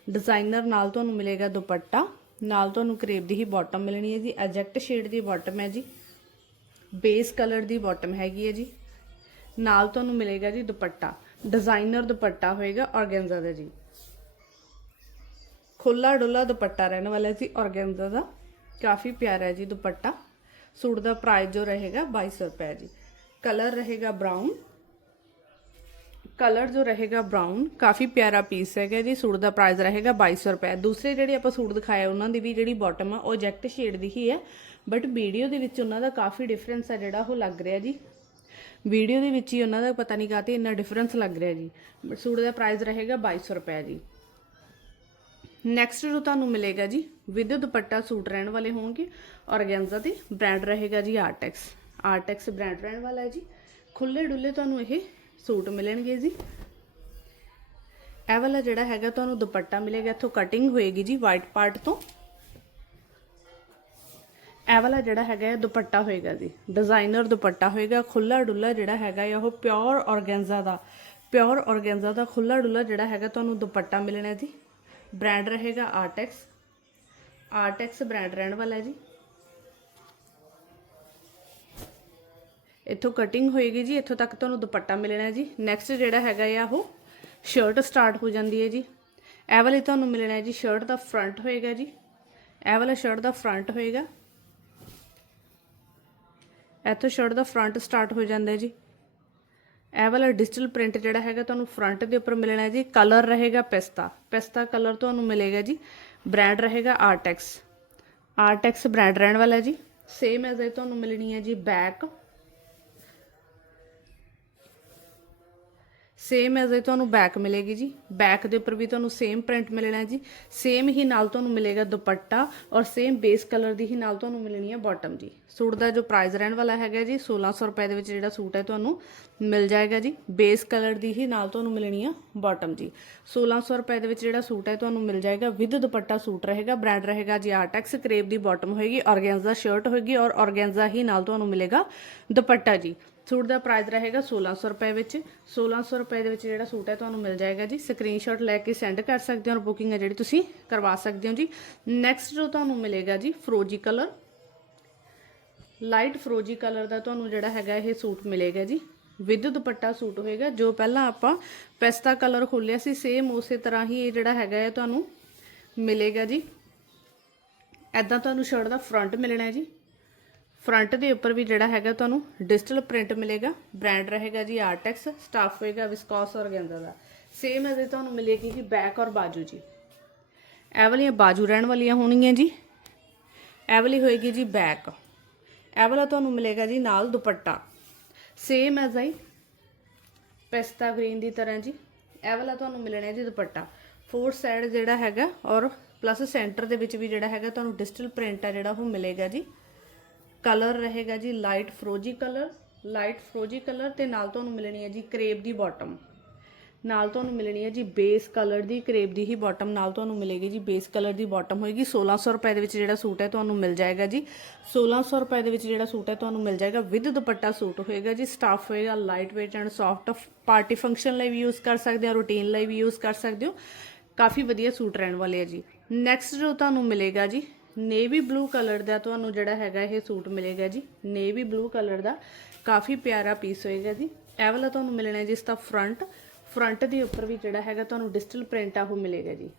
Speaker 1: ਡਿਜ਼ਾਈਨਰ ਨਾਲ ਤੁਹਾਨੂੰ ਮਿਲੇਗਾ ਦੁਪੱਟਾ। ਨਾਲ ਤੁਹਾਨੂੰ ਕਰੇਬ ਦੀ ਹੀ ਬਾਟਮ ਮਿਲਣੀ ਹੈ ਜੀ। ਐਜੈਕਟ ਸ਼ੇਡ ਦੀ ਬਾਟਮ ਹੈ ਜੀ। ਬੇਸ ਕਲਰ ਦੀ ਬਾਟਮ ਹੈਗੀ ਹੈ ਜੀ। ਨਾਲ ਤੁਹਾਨੂੰ ਮਿਲੇਗਾ ਜੀ ਦੁਪੱਟਾ। ਡਿਜ਼ਾਈਨਰ ਦੁਪੱਟਾ ਹੋਏਗਾ ਔਰਗੈਂਜ਼ਾ ਦਾ ਜੀ। ਖੁੱਲਾ ਡੁੱਲਾ ਦੁਪੱਟਾ ਰਹਿਣ ਵਾਲਾ ਜੀ, ਔਰਗੈਂਜ਼ਾ ਦਾ। ਕਾਫੀ ਪਿਆਰਾ ਹੈ ਜੀ ਦੁਪੱਟਾ। ਸੂਟ ਦਾ ਪ੍ਰਾਈਸ ਜੋ ਰਹੇਗਾ 2200 ਰੁਪਏ ਜੀ। ਕਲਰ ਰਹੇਗਾ ਬਰਾਊਨ ਕਲਰ ਜੋ ਰਹੇਗਾ ਬਰਾਊਨ ਕਾਫੀ ਪਿਆਰਾ ਪੀਸ ਹੈਗਾ ਜੀ। ਸੂਟ ਦਾ ਪ੍ਰਾਈਸ ਰਹੇਗਾ 2200 ਰੁਪਏ। ਦੂਸਰੇ ਜਿਹੜੇ ਆਪਾਂ ਸੂਟ ਦਿਖਾਇਆ, ਉਹਨਾਂ ਦੀ ਵੀ ਜਿਹੜੀ ਬਾਟਮ ਆ, ਉਹ ਜੈਕਟ ਸ਼ੇਡ ਦੀ ਹੀ ਹੈ ਬਟ ਵੀਡੀਓ ਦੇ ਵਿੱਚ ਉਹਨਾਂ ਦਾ ਕਾਫੀ ਡਿਫਰੈਂਸ ਆ ਜਿਹੜਾ ਉਹ ਲੱਗ ਰਿਹਾ ਜੀ। ਵੀਡੀਓ ਦੇ ਵਿੱਚ ਹੀ ਉਹਨਾਂ ਦਾ ਪਤਾ ਨਹੀਂ ਕਾਤੇ ਇੰਨਾ ਡਿਫਰੈਂਸ ਲੱਗ ਰਿਹਾ ਜੀ। ਸੂਟ ਦਾ ਪ੍ਰਾਈਸ ਰਹੇਗਾ 2200 ਰੁਪਏ ਜੀ। ਨੈਕਸਟ ਜੋ ਤੁਹਾਨੂੰ ਮਿਲੇਗਾ ਜੀ, ਵਿਦ ਦੁਪੱਟਾ ਸੂਟ ਰਹਿਣ ਵਾਲੇ ਹੋਣਗੇ, ਔਰਗੈਂਜ਼ਾ ਦੇ ਬ੍ਰਾਂਡ ਰਹੇਗਾ ਜੀ ਆਰਟੈਕਸ। ਆਰਟੈਕਸ ਬ੍ਰਾਂਡ ਰਹਿਣ ਵਾਲਾ ਹੈ ਜੀ। ਖੁੱਲੇ ਡੁੱਲੇ ਤੁਹਾਨੂੰ ਇਹ ਸੂਟ ਮਿਲਣਗੇ ਜੀ। ਇਹ ਵਾਲਾ ਜਿਹੜਾ ਹੈਗਾ ਤੁਹਾਨੂੰ ਦੁਪੱਟਾ ਮਿਲੇਗਾ, ਇੱਥੋਂ ਕਟਿੰਗ ਹੋਏਗੀ ਜੀ ਵਾਈਟ ਪਾਰਟ ਤੋਂ। ਇਹ ਵਾਲਾ ਜਿਹੜਾ ਹੈਗਾ ਇਹ ਦੁਪੱਟਾ ਹੋਏਗਾ ਜੀ। ਡਿਜ਼ਾਈਨਰ ਦੁਪੱਟਾ ਹੋਏਗਾ ਖੁੱਲਾ ਡੁੱਲਾ ਜਿਹੜਾ ਹੈਗਾ ਇਹ ਉਹ ਪਿਓਰ ਔਰਗੈਂਜ਼ਾ ਦਾ। ਪਿਓਰ ਔਰਗੈਂਜ਼ਾ ਦਾ ਖੁੱਲਾ ਡੁੱਲਾ ਜਿਹੜਾ ਹੈਗਾ ਤੁਹਾਨੂੰ ਦੁਪੱਟਾ ਮਿਲਣਾ ਜੀ। ਬ੍ਰਾਂਡ ਰਹੇਗਾ ਆਰਟੈਕਸ ਆਰਟੈਕਸ ਬ੍ਰਾਂਡ ਰਹਿਣ ਵਾਲਾ ਜੀ। ਇੱਥੋਂ ਕਟਿੰਗ ਹੋਏਗੀ ਜੀ, ਇੱਥੋਂ ਤੱਕ ਤੁਹਾਨੂੰ ਦੁਪੱਟਾ ਮਿਲਣਾ ਜੀ। ਨੈਕਸਟ ਜਿਹੜਾ ਹੈਗਾ ਆ, ਉਹ ਸ਼ਰਟ ਸਟਾਰਟ ਹੋ ਜਾਂਦੀ ਹੈ ਜੀ। ਇਹ ਵਾਲੀ ਤੁਹਾਨੂੰ ਮਿਲਣਾ ਜੀ ਸ਼ਰਟ ਦਾ ਫਰੰਟ ਹੋਏਗਾ ਜੀ। ਇਹ ਵਾਲਾ ਸ਼ਰਟ ਦਾ ਫਰੰਟ ਹੋਏਗਾ। ਇੱਥੋਂ ਸ਼ਰਟ ਦਾ ਫਰੰਟ ਸਟਾਰਟ ਹੋ ਜਾਂਦਾ ਜੀ। ਇਹ ਵਾਲਾ ਡਿਜੀਟਲ ਪ੍ਰਿੰਟ ਜਿਹੜਾ ਹੈਗਾ ਤੁਹਾਨੂੰ ਫਰੰਟ ਦੇ ਉੱਪਰ ਮਿਲਣਾ ਜੀ ਕਲਰ ਰਹੇਗਾ ਪਿਸਤਾ ਪਿਸਤਾ ਕਲਰ ਤੁਹਾਨੂੰ ਮਿਲੇਗਾ ਜੀ ਬ੍ਰਾਂਡ ਰਹੇਗਾ ਆਰਟੈਕਸ ਆਰਟੈਕਸ ਬ੍ਰਾਂਡ ਰਹਿਣ ਵਾਲਾ ਜੀ। ਸੇਮ ਐਜ਼ ਇਹ ਤੁਹਾਨੂੰ ਮਿਲਣੀ ਹੈ ਜੀ ਬੈਕ ਸੇਮ ਐਜ਼ ਇਹ ਤੁਹਾਨੂੰ ਬੈਕ ਮਿਲੇਗੀ ਜੀ। ਬੈਕ ਦੇ ਉੱਪਰ ਵੀ ਤੁਹਾਨੂੰ ਸੇਮ ਪ੍ਰਿੰਟ ਮਿਲਣਾ ਜੀ। ਸੇਮ ਹੀ ਨਾਲ ਤੁਹਾਨੂੰ ਮਿਲੇਗਾ ਦੁਪੱਟਾ ਔਰ ਸੇਮ ਬੇਸ ਕਲਰ ਦੀ ਹੀ ਨਾਲ ਤੁਹਾਨੂੰ ਮਿਲਣੀ ਹੈ ਬਾਟਮ ਜੀ। ਸੂਟ ਦਾ ਜੋ ਪ੍ਰਾਈਸ ਰਹਿਣ ਵਾਲਾ ਹੈਗਾ ਜੀ 1600 ਰੁਪਏ ਦੇ ਵਿੱਚ ਜਿਹੜਾ ਸੂਟ ਹੈ ਤੁਹਾਨੂੰ ਮਿਲ ਜਾਏਗਾ ਜੀ। ਬੇਸ ਕਲਰ ਦੀ ਹੀ ਨਾਲ ਤੁਹਾਨੂੰ ਮਿਲਣੀ ਹੈ ਬਾਟਮ ਜੀ। 1600 ਰੁਪਏ ਦੇ ਵਿੱਚ ਜਿਹੜਾ ਸੂਟ ਹੈ ਤੁਹਾਨੂੰ ਮਿਲ ਜਾਏਗਾ ਵਿਦ ਦੁਪੱਟਾ ਸੂਟ ਰਹੇਗਾ ਬ੍ਰਾਂਡ ਰਹੇਗਾ ਜੀ। ਆਰਟੈਕਸ ਕਰੇਪ ਦੀ ਬਾਟਮ ਹੋਏਗੀ ਔਰਗੈਂਜ਼ਾ ਸ਼ਰਟ ਹੋਏਗੀ ਔਰ ਔਰਗੈਂਜ਼ਾ ਹੀ ਨਾਲ ਤੁਹਾਨੂੰ ਮਿਲੇਗਾ ਦੁਪੱਟਾ ਜੀ। ਸੂਟ ਦਾ ਪ੍ਰਾਈਸ ਰਹੇਗਾ 1600 ਰੁਪਏ ਵਿੱਚ। 1600 ਰੁਪਏ ਦੇ ਵਿੱਚ ਜਿਹੜਾ ਸੂਟ ਹੈ ਤੁਹਾਨੂੰ ਮਿਲ ਜਾਏਗਾ ਜੀ। ਸਕਰੀਨਸ਼ਾਟ ਲੈ ਕੇ ਸੈਂਡ ਕਰ ਸਕਦੇ ਹੋ ਔਰ ਬੁਕਿੰਗ ਹੈ ਜਿਹੜੀ ਤੁਸੀਂ ਕਰਵਾ ਸਕਦੇ ਹੋ ਜੀ। ਨੈਕਸਟ ਜੋ ਤੁਹਾਨੂੰ ਮਿਲੇਗਾ ਜੀ ਫਰੋਜੀ ਕਲਰ ਲਾਈਟ ਫਰੋਜੀ ਕਲਰ ਦਾ ਤੁਹਾਨੂੰ ਜਿਹੜਾ ਹੈਗਾ ਇਹ ਸੂਟ ਮਿਲੇਗਾ ਜੀ। ਵਿਦ ਦੁਪੱਟਾ ਸੂਟ ਹੋਏਗਾ, ਜੋ ਪਹਿਲਾਂ ਆਪਾਂ ਪੈਸਤਾ ਕਲਰ ਖੋਲਿਆ ਸੀ ਸੇਮ ਉਸੇ ਤਰ੍ਹਾਂ ਹੀ ਇਹ ਜਿਹੜਾ ਹੈਗਾ ਹੈ ਤੁਹਾਨੂੰ ਮਿਲੇਗਾ ਜੀ। ਐਦਾਂ ਤੁਹਾਨੂੰ ਸ਼ਰਟ ਦਾ ਫਰੰਟ ਮਿਲਣਾ ਹੈ ਜੀ। ਫਰੰਟ ਦੇ ਉੱਪਰ ਵੀ ਜਿਹੜਾ ਹੈਗਾ ਤੁਹਾਨੂੰ ਡਿਜੀਟਲ ਪ੍ਰਿੰਟ ਮਿਲੇਗਾ, ਬ੍ਰਾਂਡ ਰਹੇਗਾ ਜੀ ਆਰਟੈਕਸ, ਸਟਾਫ ਹੋਏਗਾ ਵਿਸਕੋਸ ਔਰਗੈਂਜ਼ਾ ਦਾ। ਸੇਮ ਅਜੇ ਤੁਹਾਨੂੰ ਮਿਲੇਗੀ ਜੀ ਬੈਕ ਔਰ ਬਾਜੂ ਜੀ। ਇਹ ਵਾਲੀਆਂ ਬਾਜੂ ਰਹਿਣ ਵਾਲੀਆਂ ਹੋਣਗੀਆਂ ਜੀ। ਇਹ ਵਾਲੀ ਹੋਏਗੀ ਜੀ ਬੈਕ ਇਹ ਵਾਲਾ ਤੁਹਾਨੂੰ ਮਿਲੇਗਾ ਜੀ ਨਾਲ ਦੁਪੱਟਾ। ਸੇਮ ਐਜ਼ ਆਈ ਪਿਸਤਾ ਗ੍ਰੀਨ ਦੀ ਤਰ੍ਹਾਂ ਜੀ। ਇਹ ਵਾਲਾ ਤੁਹਾਨੂੰ ਮਿਲਣਾ ਜੀ ਦੁਪੱਟਾ। ਫੋਰ ਸਾਈਡ ਜਿਹੜਾ ਹੈਗਾ ਔਰ ਪਲੱਸ ਸੈਂਟਰ ਦੇ ਵਿੱਚ ਵੀ ਜਿਹੜਾ ਹੈਗਾ ਤੁਹਾਨੂੰ ਡਿਜੀਟਲ ਪ੍ਰਿੰਟ ਆ ਜਿਹੜਾ ਉਹ ਮਿਲੇਗਾ ਜੀ। ਕਲਰ ਰਹੇਗਾ ਜੀ ਲਾਈਟ ਫਰੋਜੀ ਕਲਰ, ਲਾਈਟ ਫਰੋਜੀ ਕਲਰ ਤੇ ਨਾਲ ਤੁਹਾਨੂੰ ਮਿਲਣੀ ਹੈ ਜੀ ਕਰੇਪ ਦੀ ਬਾਟਮ ਨਾਲ ਤੁਹਾਨੂੰ ਮਿਲਣੀ ਹੈ ਜੀ ਬੇਸ ਕਲਰ ਦੀ, ਕਰੇਪ ਦੀ ਹੀ ਬਾਟਮ ਨਾਲ ਤੁਹਾਨੂੰ ਮਿਲੇਗੀ ਜੀ ਬੇਸ ਕਲਰ ਦੀ ਬਾਟਮ ਹੋਏਗੀ। 1600 ਰੁਪਏ ਦੇ ਵਿੱਚ ਜਿਹੜਾ ਸੂਟ ਹੈ ਤੁਹਾਨੂੰ ਮਿਲ ਜਾਏਗਾ ਜੀ। 1600 ਰੁਪਏ ਦੇ ਵਿੱਚ ਜਿਹੜਾ ਸੂਟ ਹੈ ਤੁਹਾਨੂੰ ਮਿਲ ਜਾਏਗਾ ਵਿਦ ਦੁਪੱਟਾ ਸੂਟ ਹੋਏਗਾ ਜੀ। ਸਟਾਫ ਹੋਏਗਾ light weight and soft party function ਲਈ ਵੀ ਯੂਜ਼ ਕਰ ਸਕਦੇ ਹੋ ਰੂਟੀਨ ਲਈ ਵੀ ਯੂਜ਼ ਕਰ ਸਕਦੇ ਹੋ। ਕਾਫੀ ਵਧੀਆ ਸੂਟ ਰਹਿਣ ਵਾਲੇ ਆ ਜੀ। ਨੈਕਸਟ ਜੋ ਤੁਹਾਨੂੰ ਮਿਲੇਗਾ ਜੀ ਨੇਵੀ ਬਲੂ ਕਲਰ ਦਾ ਤੁਹਾਨੂੰ ਜਿਹੜਾ ਹੈਗਾ ਇਹ ਸੂਟ ਮਿਲੇਗਾ ਜੀ। ਨੇਵੀ ਬਲੂ ਕਲਰ ਦਾ ਕਾਫੀ ਪਿਆਰਾ ਪੀਸ ਹੋਏਗਾ ਜੀ। ਇਹ ਵਾਲਾ ਤੁਹਾਨੂੰ ਮਿਲਣਾ ਜੀ ਇਸ ਦਾ ਫਰੰਟ। ਫਰੰਟ ਦੇ ਉੱਪਰ ਵੀ ਜਿਹੜਾ ਹੈਗਾ ਤੁਹਾਨੂੰ ਡਿਜੀਟਲ ਪ੍ਰਿੰਟ ਆ ਉਹ ਮਿਲੇਗਾ ਜੀ।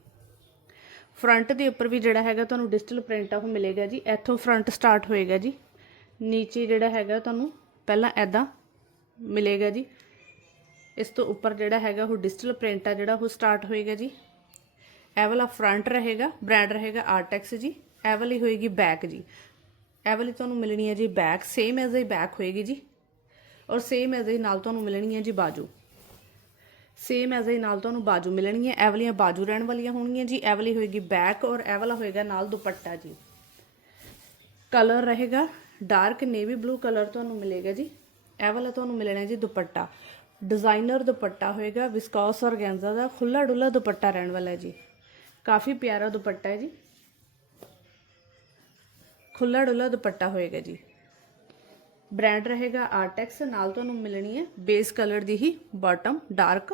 Speaker 1: ਫਰੰਟ ਦੇ ਉੱਪਰ ਵੀ ਜਿਹੜਾ ਹੈਗਾ ਤੁਹਾਨੂੰ ਡਿਜੀਟਲ ਪ੍ਰਿੰਟ ਆ ਉਹ ਮਿਲੇਗਾ ਜੀ। ਇੱਥੋਂ ਫਰੰਟ ਸਟਾਰਟ ਹੋਏਗਾ ਜੀ। ਨੀਚੇ ਜਿਹੜਾ ਹੈਗਾ ਤੁਹਾਨੂੰ ਪਹਿਲਾਂ ਐਦਾਂ ਮਿਲੇਗਾ ਜੀ। ਇਸ ਤੋਂ ਉੱਪਰ ਜਿਹੜਾ ਹੈਗਾ ਉਹ ਡਿਜੀਟਲ ਪ੍ਰਿੰਟ ਆ ਜਿਹੜਾ ਉਹ ਸਟਾਰਟ ਹੋਏਗਾ ਜੀ। ਇਹ ਵਾਲਾ ਫਰੰਟ ਰਹੇਗਾ, ਬ੍ਰਾਂਡ ਰਹੇਗਾ ਆਰਟੈਕਸ ਜੀ। ਇਹ ਵਾਲੀ ਹੋਏਗੀ ਬੈਕ ਜੀ। ਇਹ ਵਾਲੀ ਤੁਹਾਨੂੰ ਮਿਲਣੀ ਹੈ ਜੀ ਬੈਕ ਸੇਮ ਐਜ਼ ਹੀ ਬੈਕ ਹੋਏਗੀ ਜੀ। ਔਰ ਸੇਮ ਐਜ਼ ਹੀ ਨਾਲ ਤੁਹਾਨੂੰ ਮਿਲਣੀ ਹੈ ਜੀ ਬਾਜੂ। ਸੇਮ ਐਜ਼ ਹੀ ਨਾਲ ਤੁਹਾਨੂੰ ਬਾਜੂ ਮਿਲਣਗੀਆਂ ਇਹ ਵਾਲੀਆਂ ਬਾਜੂ ਰਹਿਣ ਵਾਲੀਆਂ ਹੋਣਗੀਆਂ ਜੀ। ਇਹ ਵਾਲੀ ਹੋਏਗੀ ਬੈਕ ਔਰ ਇਹ ਵਾਲਾ ਹੋਏਗਾ ਨਾਲ ਦੁਪੱਟਾ ਜੀ। ਕਲਰ ਰਹੇਗਾ ਡਾਰਕ ਨੇਵੀ ਬਲੂ ਕਲਰ ਤੁਹਾਨੂੰ ਮਿਲੇਗਾ ਜੀ। ਇਹ ਵਾਲਾ ਤੁਹਾਨੂੰ ਮਿਲਣਾ ਜੀ ਦੁਪੱਟਾ। ਡਿਜ਼ਾਈਨਰ ਦੁਪੱਟਾ ਹੋਏਗਾ ਵਿਸਕੋਸ ਔਰਗੈਂਜ਼ਾ ਦਾ ਖੁੱਲਾ ਡੁੱਲਾ ਦੁਪੱਟਾ ਰਹਿਣ ਵਾਲਾ ਜੀ। ਕਾਫੀ ਪਿਆਰਾ ਦੁਪੱਟਾ ਹੈ ਜੀ। ਖੁੱਲਾ ਡੁੱਲਾ ਦੁਪੱਟਾ ਹੋਏਗਾ ਜੀ। ਬ੍ਰਾਂਡ ਰਹੇਗਾ ਆਰਟੈਕਸ ਨਾਲ ਤੁਹਾਨੂੰ ਮਿਲਣੀ ਹੈ ਬੇਸ ਕਲਰ ਦੀ ਹੀ bottom dark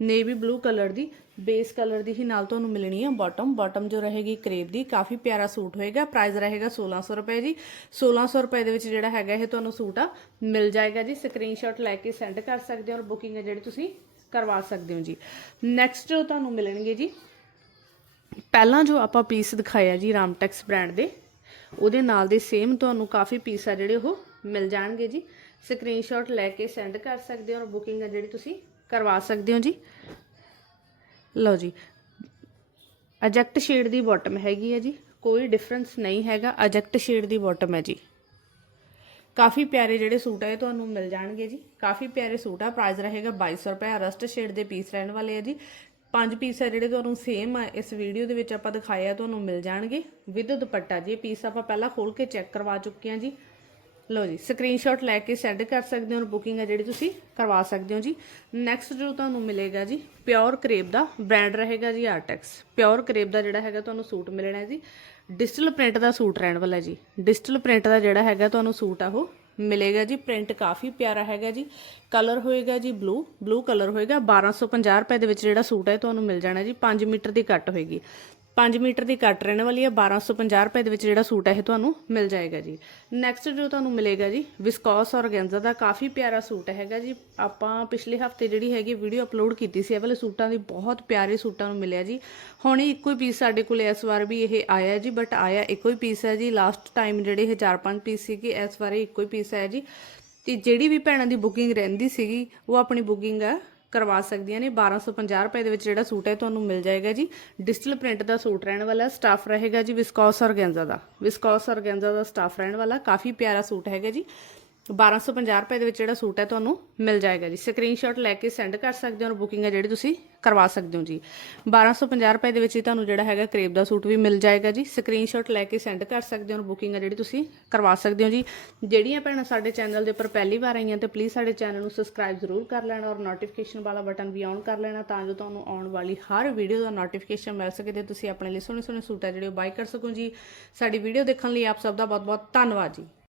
Speaker 1: navy blue colour ਦੀ। ਬੇਸ ਕਲਰ ਦੀ ਹੀ ਨਾਲ ਤੁਹਾਨੂੰ ਮਿਲਣੀ ਹੈ ਬਾਟਮ ਬਾਟਮ ਜੋ ਰਹੇਗੀ ਕਰੇਪ ਦੀ, ਕਾਫੀ ਪਿਆਰਾ ਸੂਟ ਹੋਏਗਾ। ਪ੍ਰਾਈਸ ਰਹੇਗਾ 1600 ਰੁਪਏ ਜੀ। 1600 ਰੁਪਏ ਦੇ ਵਿੱਚ ਜਿਹੜਾ ਹੈਗਾ ਇਹ ਤੁਹਾਨੂੰ ਸੂਟ ਆ, ਮਿਲ ਜਾਏਗਾ ਜੀ। ਸਕਰੀਨਸ਼ਾਟ ਲੈ ਕੇ ਸੈਂਡ ਕਰ ਸਕਦੇ ਹੋ ਔਰ ਬੁਕਿੰਗ ਹੈ ਜਿਹੜੀ ਤੁਸੀਂ ਕਰਵਾ ਸਕਦੇ ਹੋ ਜੀ। ਨੈਕਸਟ ਤੁਹਾਨੂੰ ਮਿਲਣਗੇ ਜੀ, ਪਹਿਲਾਂ ਜੋ ਆਪਾਂ ਪੀਸ ਦਿਖਾਇਆ ਜੀ ਰਾਮਟੈਕਸ ਬ੍ਰਾਂਡ ਦੇ ਉਹਦੇ ਨਾਲ ਦੇ ਸੇਮ ਤੁਹਾਨੂੰ ਕਾਫੀ ਪੀਸ ਆ ਜਿਹੜੇ ਉਹ ਮਿਲ ਜਾਣਗੇ ਜੀ। ਸਕਰੀਨਸ਼ਾਟ ਲੈ ਕੇ ਸੈਂਡ ਕਰ ਸਕਦੇ ਹੋ ਔਰ ਬੁਕਿੰਗ ਆ ਜਿਹੜੀ ਤੁਸੀਂ ਕਰਵਾ ਸਕਦੇ ਹੋ ਜੀ। ਲਓ ਜੀ। ਅਜੈਕਟ ਸ਼ੇਡ ਦੀ ਬਾਟਮ ਹੈਗੀ ਹੈ ਜੀ। ਕੋਈ ਡਿਫਰੈਂਸ ਨਹੀਂ ਹੈਗਾ। ਅਜੈਕਟ ਸ਼ੇਡ ਦੀ ਬਾਟਮ ਹੈ ਜੀ। ਕਾਫੀ ਪਿਆਰੇ ਜਿਹੜੇ ਸੂਟ ਆ, ਇਹ ਤੁਹਾਨੂੰ ਮਿਲ ਜਾਣਗੇ ਜੀ। ਕਾਫੀ ਪਿਆਰੇ ਸੂਟ ਆ। ਪ੍ਰਾਈਸ ਰਹੇਗਾ 2200 ਰੁਪਏ। ਰਸਟ ਸ਼ੇਡ ਦੇ ਪੀਸ ਰਹਿਣ ਵਾਲੇ ਆ ਜੀ। ਪੰਜ ਪੀਸ ਆ ਜਿਹੜੇ ਤੁਹਾਨੂੰ ਸੇਮ ਆ, ਇਸ ਵੀਡੀਓ ਦੇ ਵਿੱਚ ਆਪਾਂ ਦਿਖਾਇਆ ਤੁਹਾਨੂੰ ਮਿਲ ਜਾਣਗੇ। ਵਿਦ ਦੁਪੱਟਾ ਜੀ, ਇਹ ਪੀਸ ਆਪਾਂ ਪਹਿਲਾਂ ਖੋਲ ਕੇ ਚੈੱਕ ਕਰਵਾ ਚੁੱਕੇ ਹਾਂ ਜੀ। ਲਓ ਜੀ ਸਕਰੀਨਸ਼ਾਟ ਲੈ ਕੇ ਸੈਂਡ ਕਰ ਸਕਦੇ ਹੋ ਔਰ ਬੁਕਿੰਗ ਹੈ ਜਿਹੜੀ ਤੁਸੀਂ ਕਰਵਾ ਸਕਦੇ ਹੋ ਜੀ। ਨੈਕਸਟ ਜੋ ਤੁਹਾਨੂੰ ਮਿਲੇਗਾ ਜੀ ਪਿਓਰ ਕਰੇਬ ਦਾ ਬ੍ਰਾਂਡ ਰਹੇਗਾ ਜੀ ਆਰਟੈਕਸ ਪਿਓਰ ਕਰੇਬ ਦਾ ਜਿਹੜਾ ਹੈਗਾ ਤੁਹਾਨੂੰ ਸੂਟ ਮਿਲਣਾ ਹੈ ਜੀ। ਡਿਜੀਟਲ ਪ੍ਰਿੰਟ ਦਾ ਸੂਟ ਰਹਿਣ ਵਾਲਾ ਜੀ। ਡਿਜੀਟਲ ਪ੍ਰਿੰਟ ਦਾ ਜਿਹੜਾ ਹੈਗਾ ਤੁਹਾਨੂੰ ਸੂਟ ਆ ਉਹ ਮਿਲੇਗਾ ਜੀ, ਪ੍ਰਿੰਟ ਕਾਫੀ ਪਿਆਰਾ ਹੈਗਾ ਜੀ। ਕਲਰ ਹੋਏਗਾ ਜੀ ਬਲੂ ਬਲੂ ਕਲਰ ਹੋਏਗਾ। 1250 ਰੁਪਏ ਦੇ ਵਿੱਚ ਜਿਹੜਾ ਸੂਟ ਹੈ ਤੁਹਾਨੂੰ ਮਿਲ ਜਾਣਾ ਜੀ। 5 ਮੀਟਰ ਦੀ ਕੱਟ ਹੋਏਗੀ। 5 ਮੀਟਰ ਦੀ ਕੱਟ ਰਹਿਣ ਵਾਲੀ ਹੈ 1250 ਰੁਪਏ ਦੇ ਵਿੱਚ ਜਿਹੜਾ ਸੂਟ ਹੈ ਇਹ ਤੁਹਾਨੂੰ ਮਿਲ ਜਾਏਗਾ ਜੀ। ਨੈਕਸਟ ਜੋ ਤੁਹਾਨੂੰ ਮਿਲੇਗਾ ਜੀ ਵਿਸਕੋਸ ਔਰਗੈਂਜ਼ਾ ਦਾ ਕਾਫੀ ਪਿਆਰਾ ਸੂਟ ਹੈਗਾ ਜੀ। ਆਪਾਂ ਪਿਛਲੇ ਹਫ਼ਤੇ ਜਿਹੜੀ ਹੈਗੀ ਵੀਡੀਓ ਅਪਲੋਡ ਕੀਤੀ ਸੀ, ਇਹ ਵਾਲੇ ਸੂਟਾਂ ਦੀ ਬਹੁਤ ਪਿਆਰੇ ਸੂਟਾਂ ਨੂੰ ਮਿਲਿਆ ਜੀ। ਹੁਣ ਇੱਕੋ ਹੀ ਪੀਸ ਸਾਡੇ ਕੋਲ ਇਸ ਵਾਰ ਵੀ ਇਹ ਆਇਆ ਜੀ ਬਟ ਆਇਆ ਇੱਕੋ ਹੀ ਪੀਸ ਹੈ ਜੀ। ਲਾਸਟ ਟਾਈਮ ਜਿਹੜੇ ਇਹ 4-5 ਪੀਸ ਸੀਗੇ, ਇਸ ਵਾਰ ਇੱਕੋ ਹੀ ਪੀਸ ਹੈ ਜੀ। ਤੇ ਜਿਹੜੀ ਵੀ ਭੈਣਾਂ ਦੀ ਬੁਕਿੰਗ ਰਹਿੰਦੀ ਸੀਗੀ, ਉਹ ਆਪਣੀ ਬੁਕਿੰਗ ਕਰਵਾ ਸਕਦੀਆਂ ਨੇ। 1250 ਰੁਪਏ ਦੇ ਵਿੱਚ ਜਿਹੜਾ ਸੂਟ ਹੈ ਤੁਹਾਨੂੰ ਮਿਲ ਜਾਏਗਾ ਜੀ। ਡਿਜੀਟਲ ਪ੍ਰਿੰਟ ਦਾ ਸੂਟ ਰਹਿਣ ਵਾਲਾ ਸਟਾਫ ਰਹੇਗਾ ਜੀ ਵਿਸਕੌਸ ਔਰਗੈਂਜ਼ਾ ਦਾ। ਵਿਸਕੋਸ ਔਰਗੈਂਜ਼ਾ ਦਾ ਸਟਾਫ ਰਹਿਣ ਵਾਲਾ। ਕਾਫੀ ਪਿਆਰਾ ਸੂਟ ਹੈਗਾ ਜੀ। 1250 ਰੁਪਏ ਦੇ ਵਿੱਚ ਜਿਹੜਾ ਸੂਟ ਹੈ ਤੁਹਾਨੂੰ ਮਿਲ ਜਾਏਗਾ ਜੀ। ਸਕਰੀਨਸ਼ਾਟ ਲੈ ਕੇ ਸੈਂਡ ਕਰ ਸਕਦੇ ਹੋ ਔਰ ਬੁਕਿੰਗ ਹੈ ਜਿਹੜੀ ਤੁਸੀਂ ਕਰਵਾ ਸਕਦੇ ਹੋ ਜੀ। 1250 ਰੁਪਏ ਦੇ ਵਿੱਚ ਹੀ ਤੁਹਾਨੂੰ ਜਿਹੜਾ ਹੈਗਾ ਕਰੇਪ ਦਾ ਸੂਟ ਵੀ ਮਿਲ ਜਾਏਗਾ ਜੀ। ਸਕਰੀਨਸ਼ਾਟ ਲੈ ਕੇ ਸੈਂਡ ਕਰ ਸਕਦੇ ਹੋ ਔਰ ਬੁਕਿੰਗ ਹੈ ਜਿਹੜੀ ਤੁਸੀਂ ਕਰਵਾ ਸਕਦੇ ਹੋ ਜੀ। ਜਿਹੜੀਆਂ ਭੈਣਾਂ ਸਾਡੇ ਚੈਨਲ ਦੇ ਉੱਪਰ ਪਹਿਲੀ ਵਾਰ ਆਈਆਂ ਤੇ ਪਲੀਜ਼ ਸਾਡੇ ਚੈਨਲ ਨੂੰ ਸਬਸਕ੍ਰਾਈਬ ਜ਼ਰੂਰ ਕਰ ਲੈਣਾ ਔਰ ਨੋਟੀਫਿਕੇਸ਼ਨ ਵਾਲਾ ਬਟਨ ਵੀ ਔਨ ਕਰ ਲੈਣਾ ਤਾਂ ਜੋ ਤੁਹਾਨੂੰ ਆਉਣ ਵਾਲੀ ਹਰ ਵੀਡੀਓ ਦਾ ਨੋਟੀਫਿਕੇਸ਼ਨ ਮਿਲ ਸਕੇ ਤੇ ਤੁਸੀਂ ਆਪਣੇ ਲਈ ਸੋਹਣੇ ਸੋਹਣੇ ਸੂਟ ਹੈ ਜਿਹੜੇ ਉਹ ਬਾਈ ਕਰ ਸਕੋ ਜੀ। ਸਾਡੀ ਵੀਡੀਓ ਦੇਖਣ ਲਈ ਆਪ ਸਭ ਦਾ ਬਹੁਤ ਬਹੁਤ ਧੰਨਵਾਦ ਜੀ।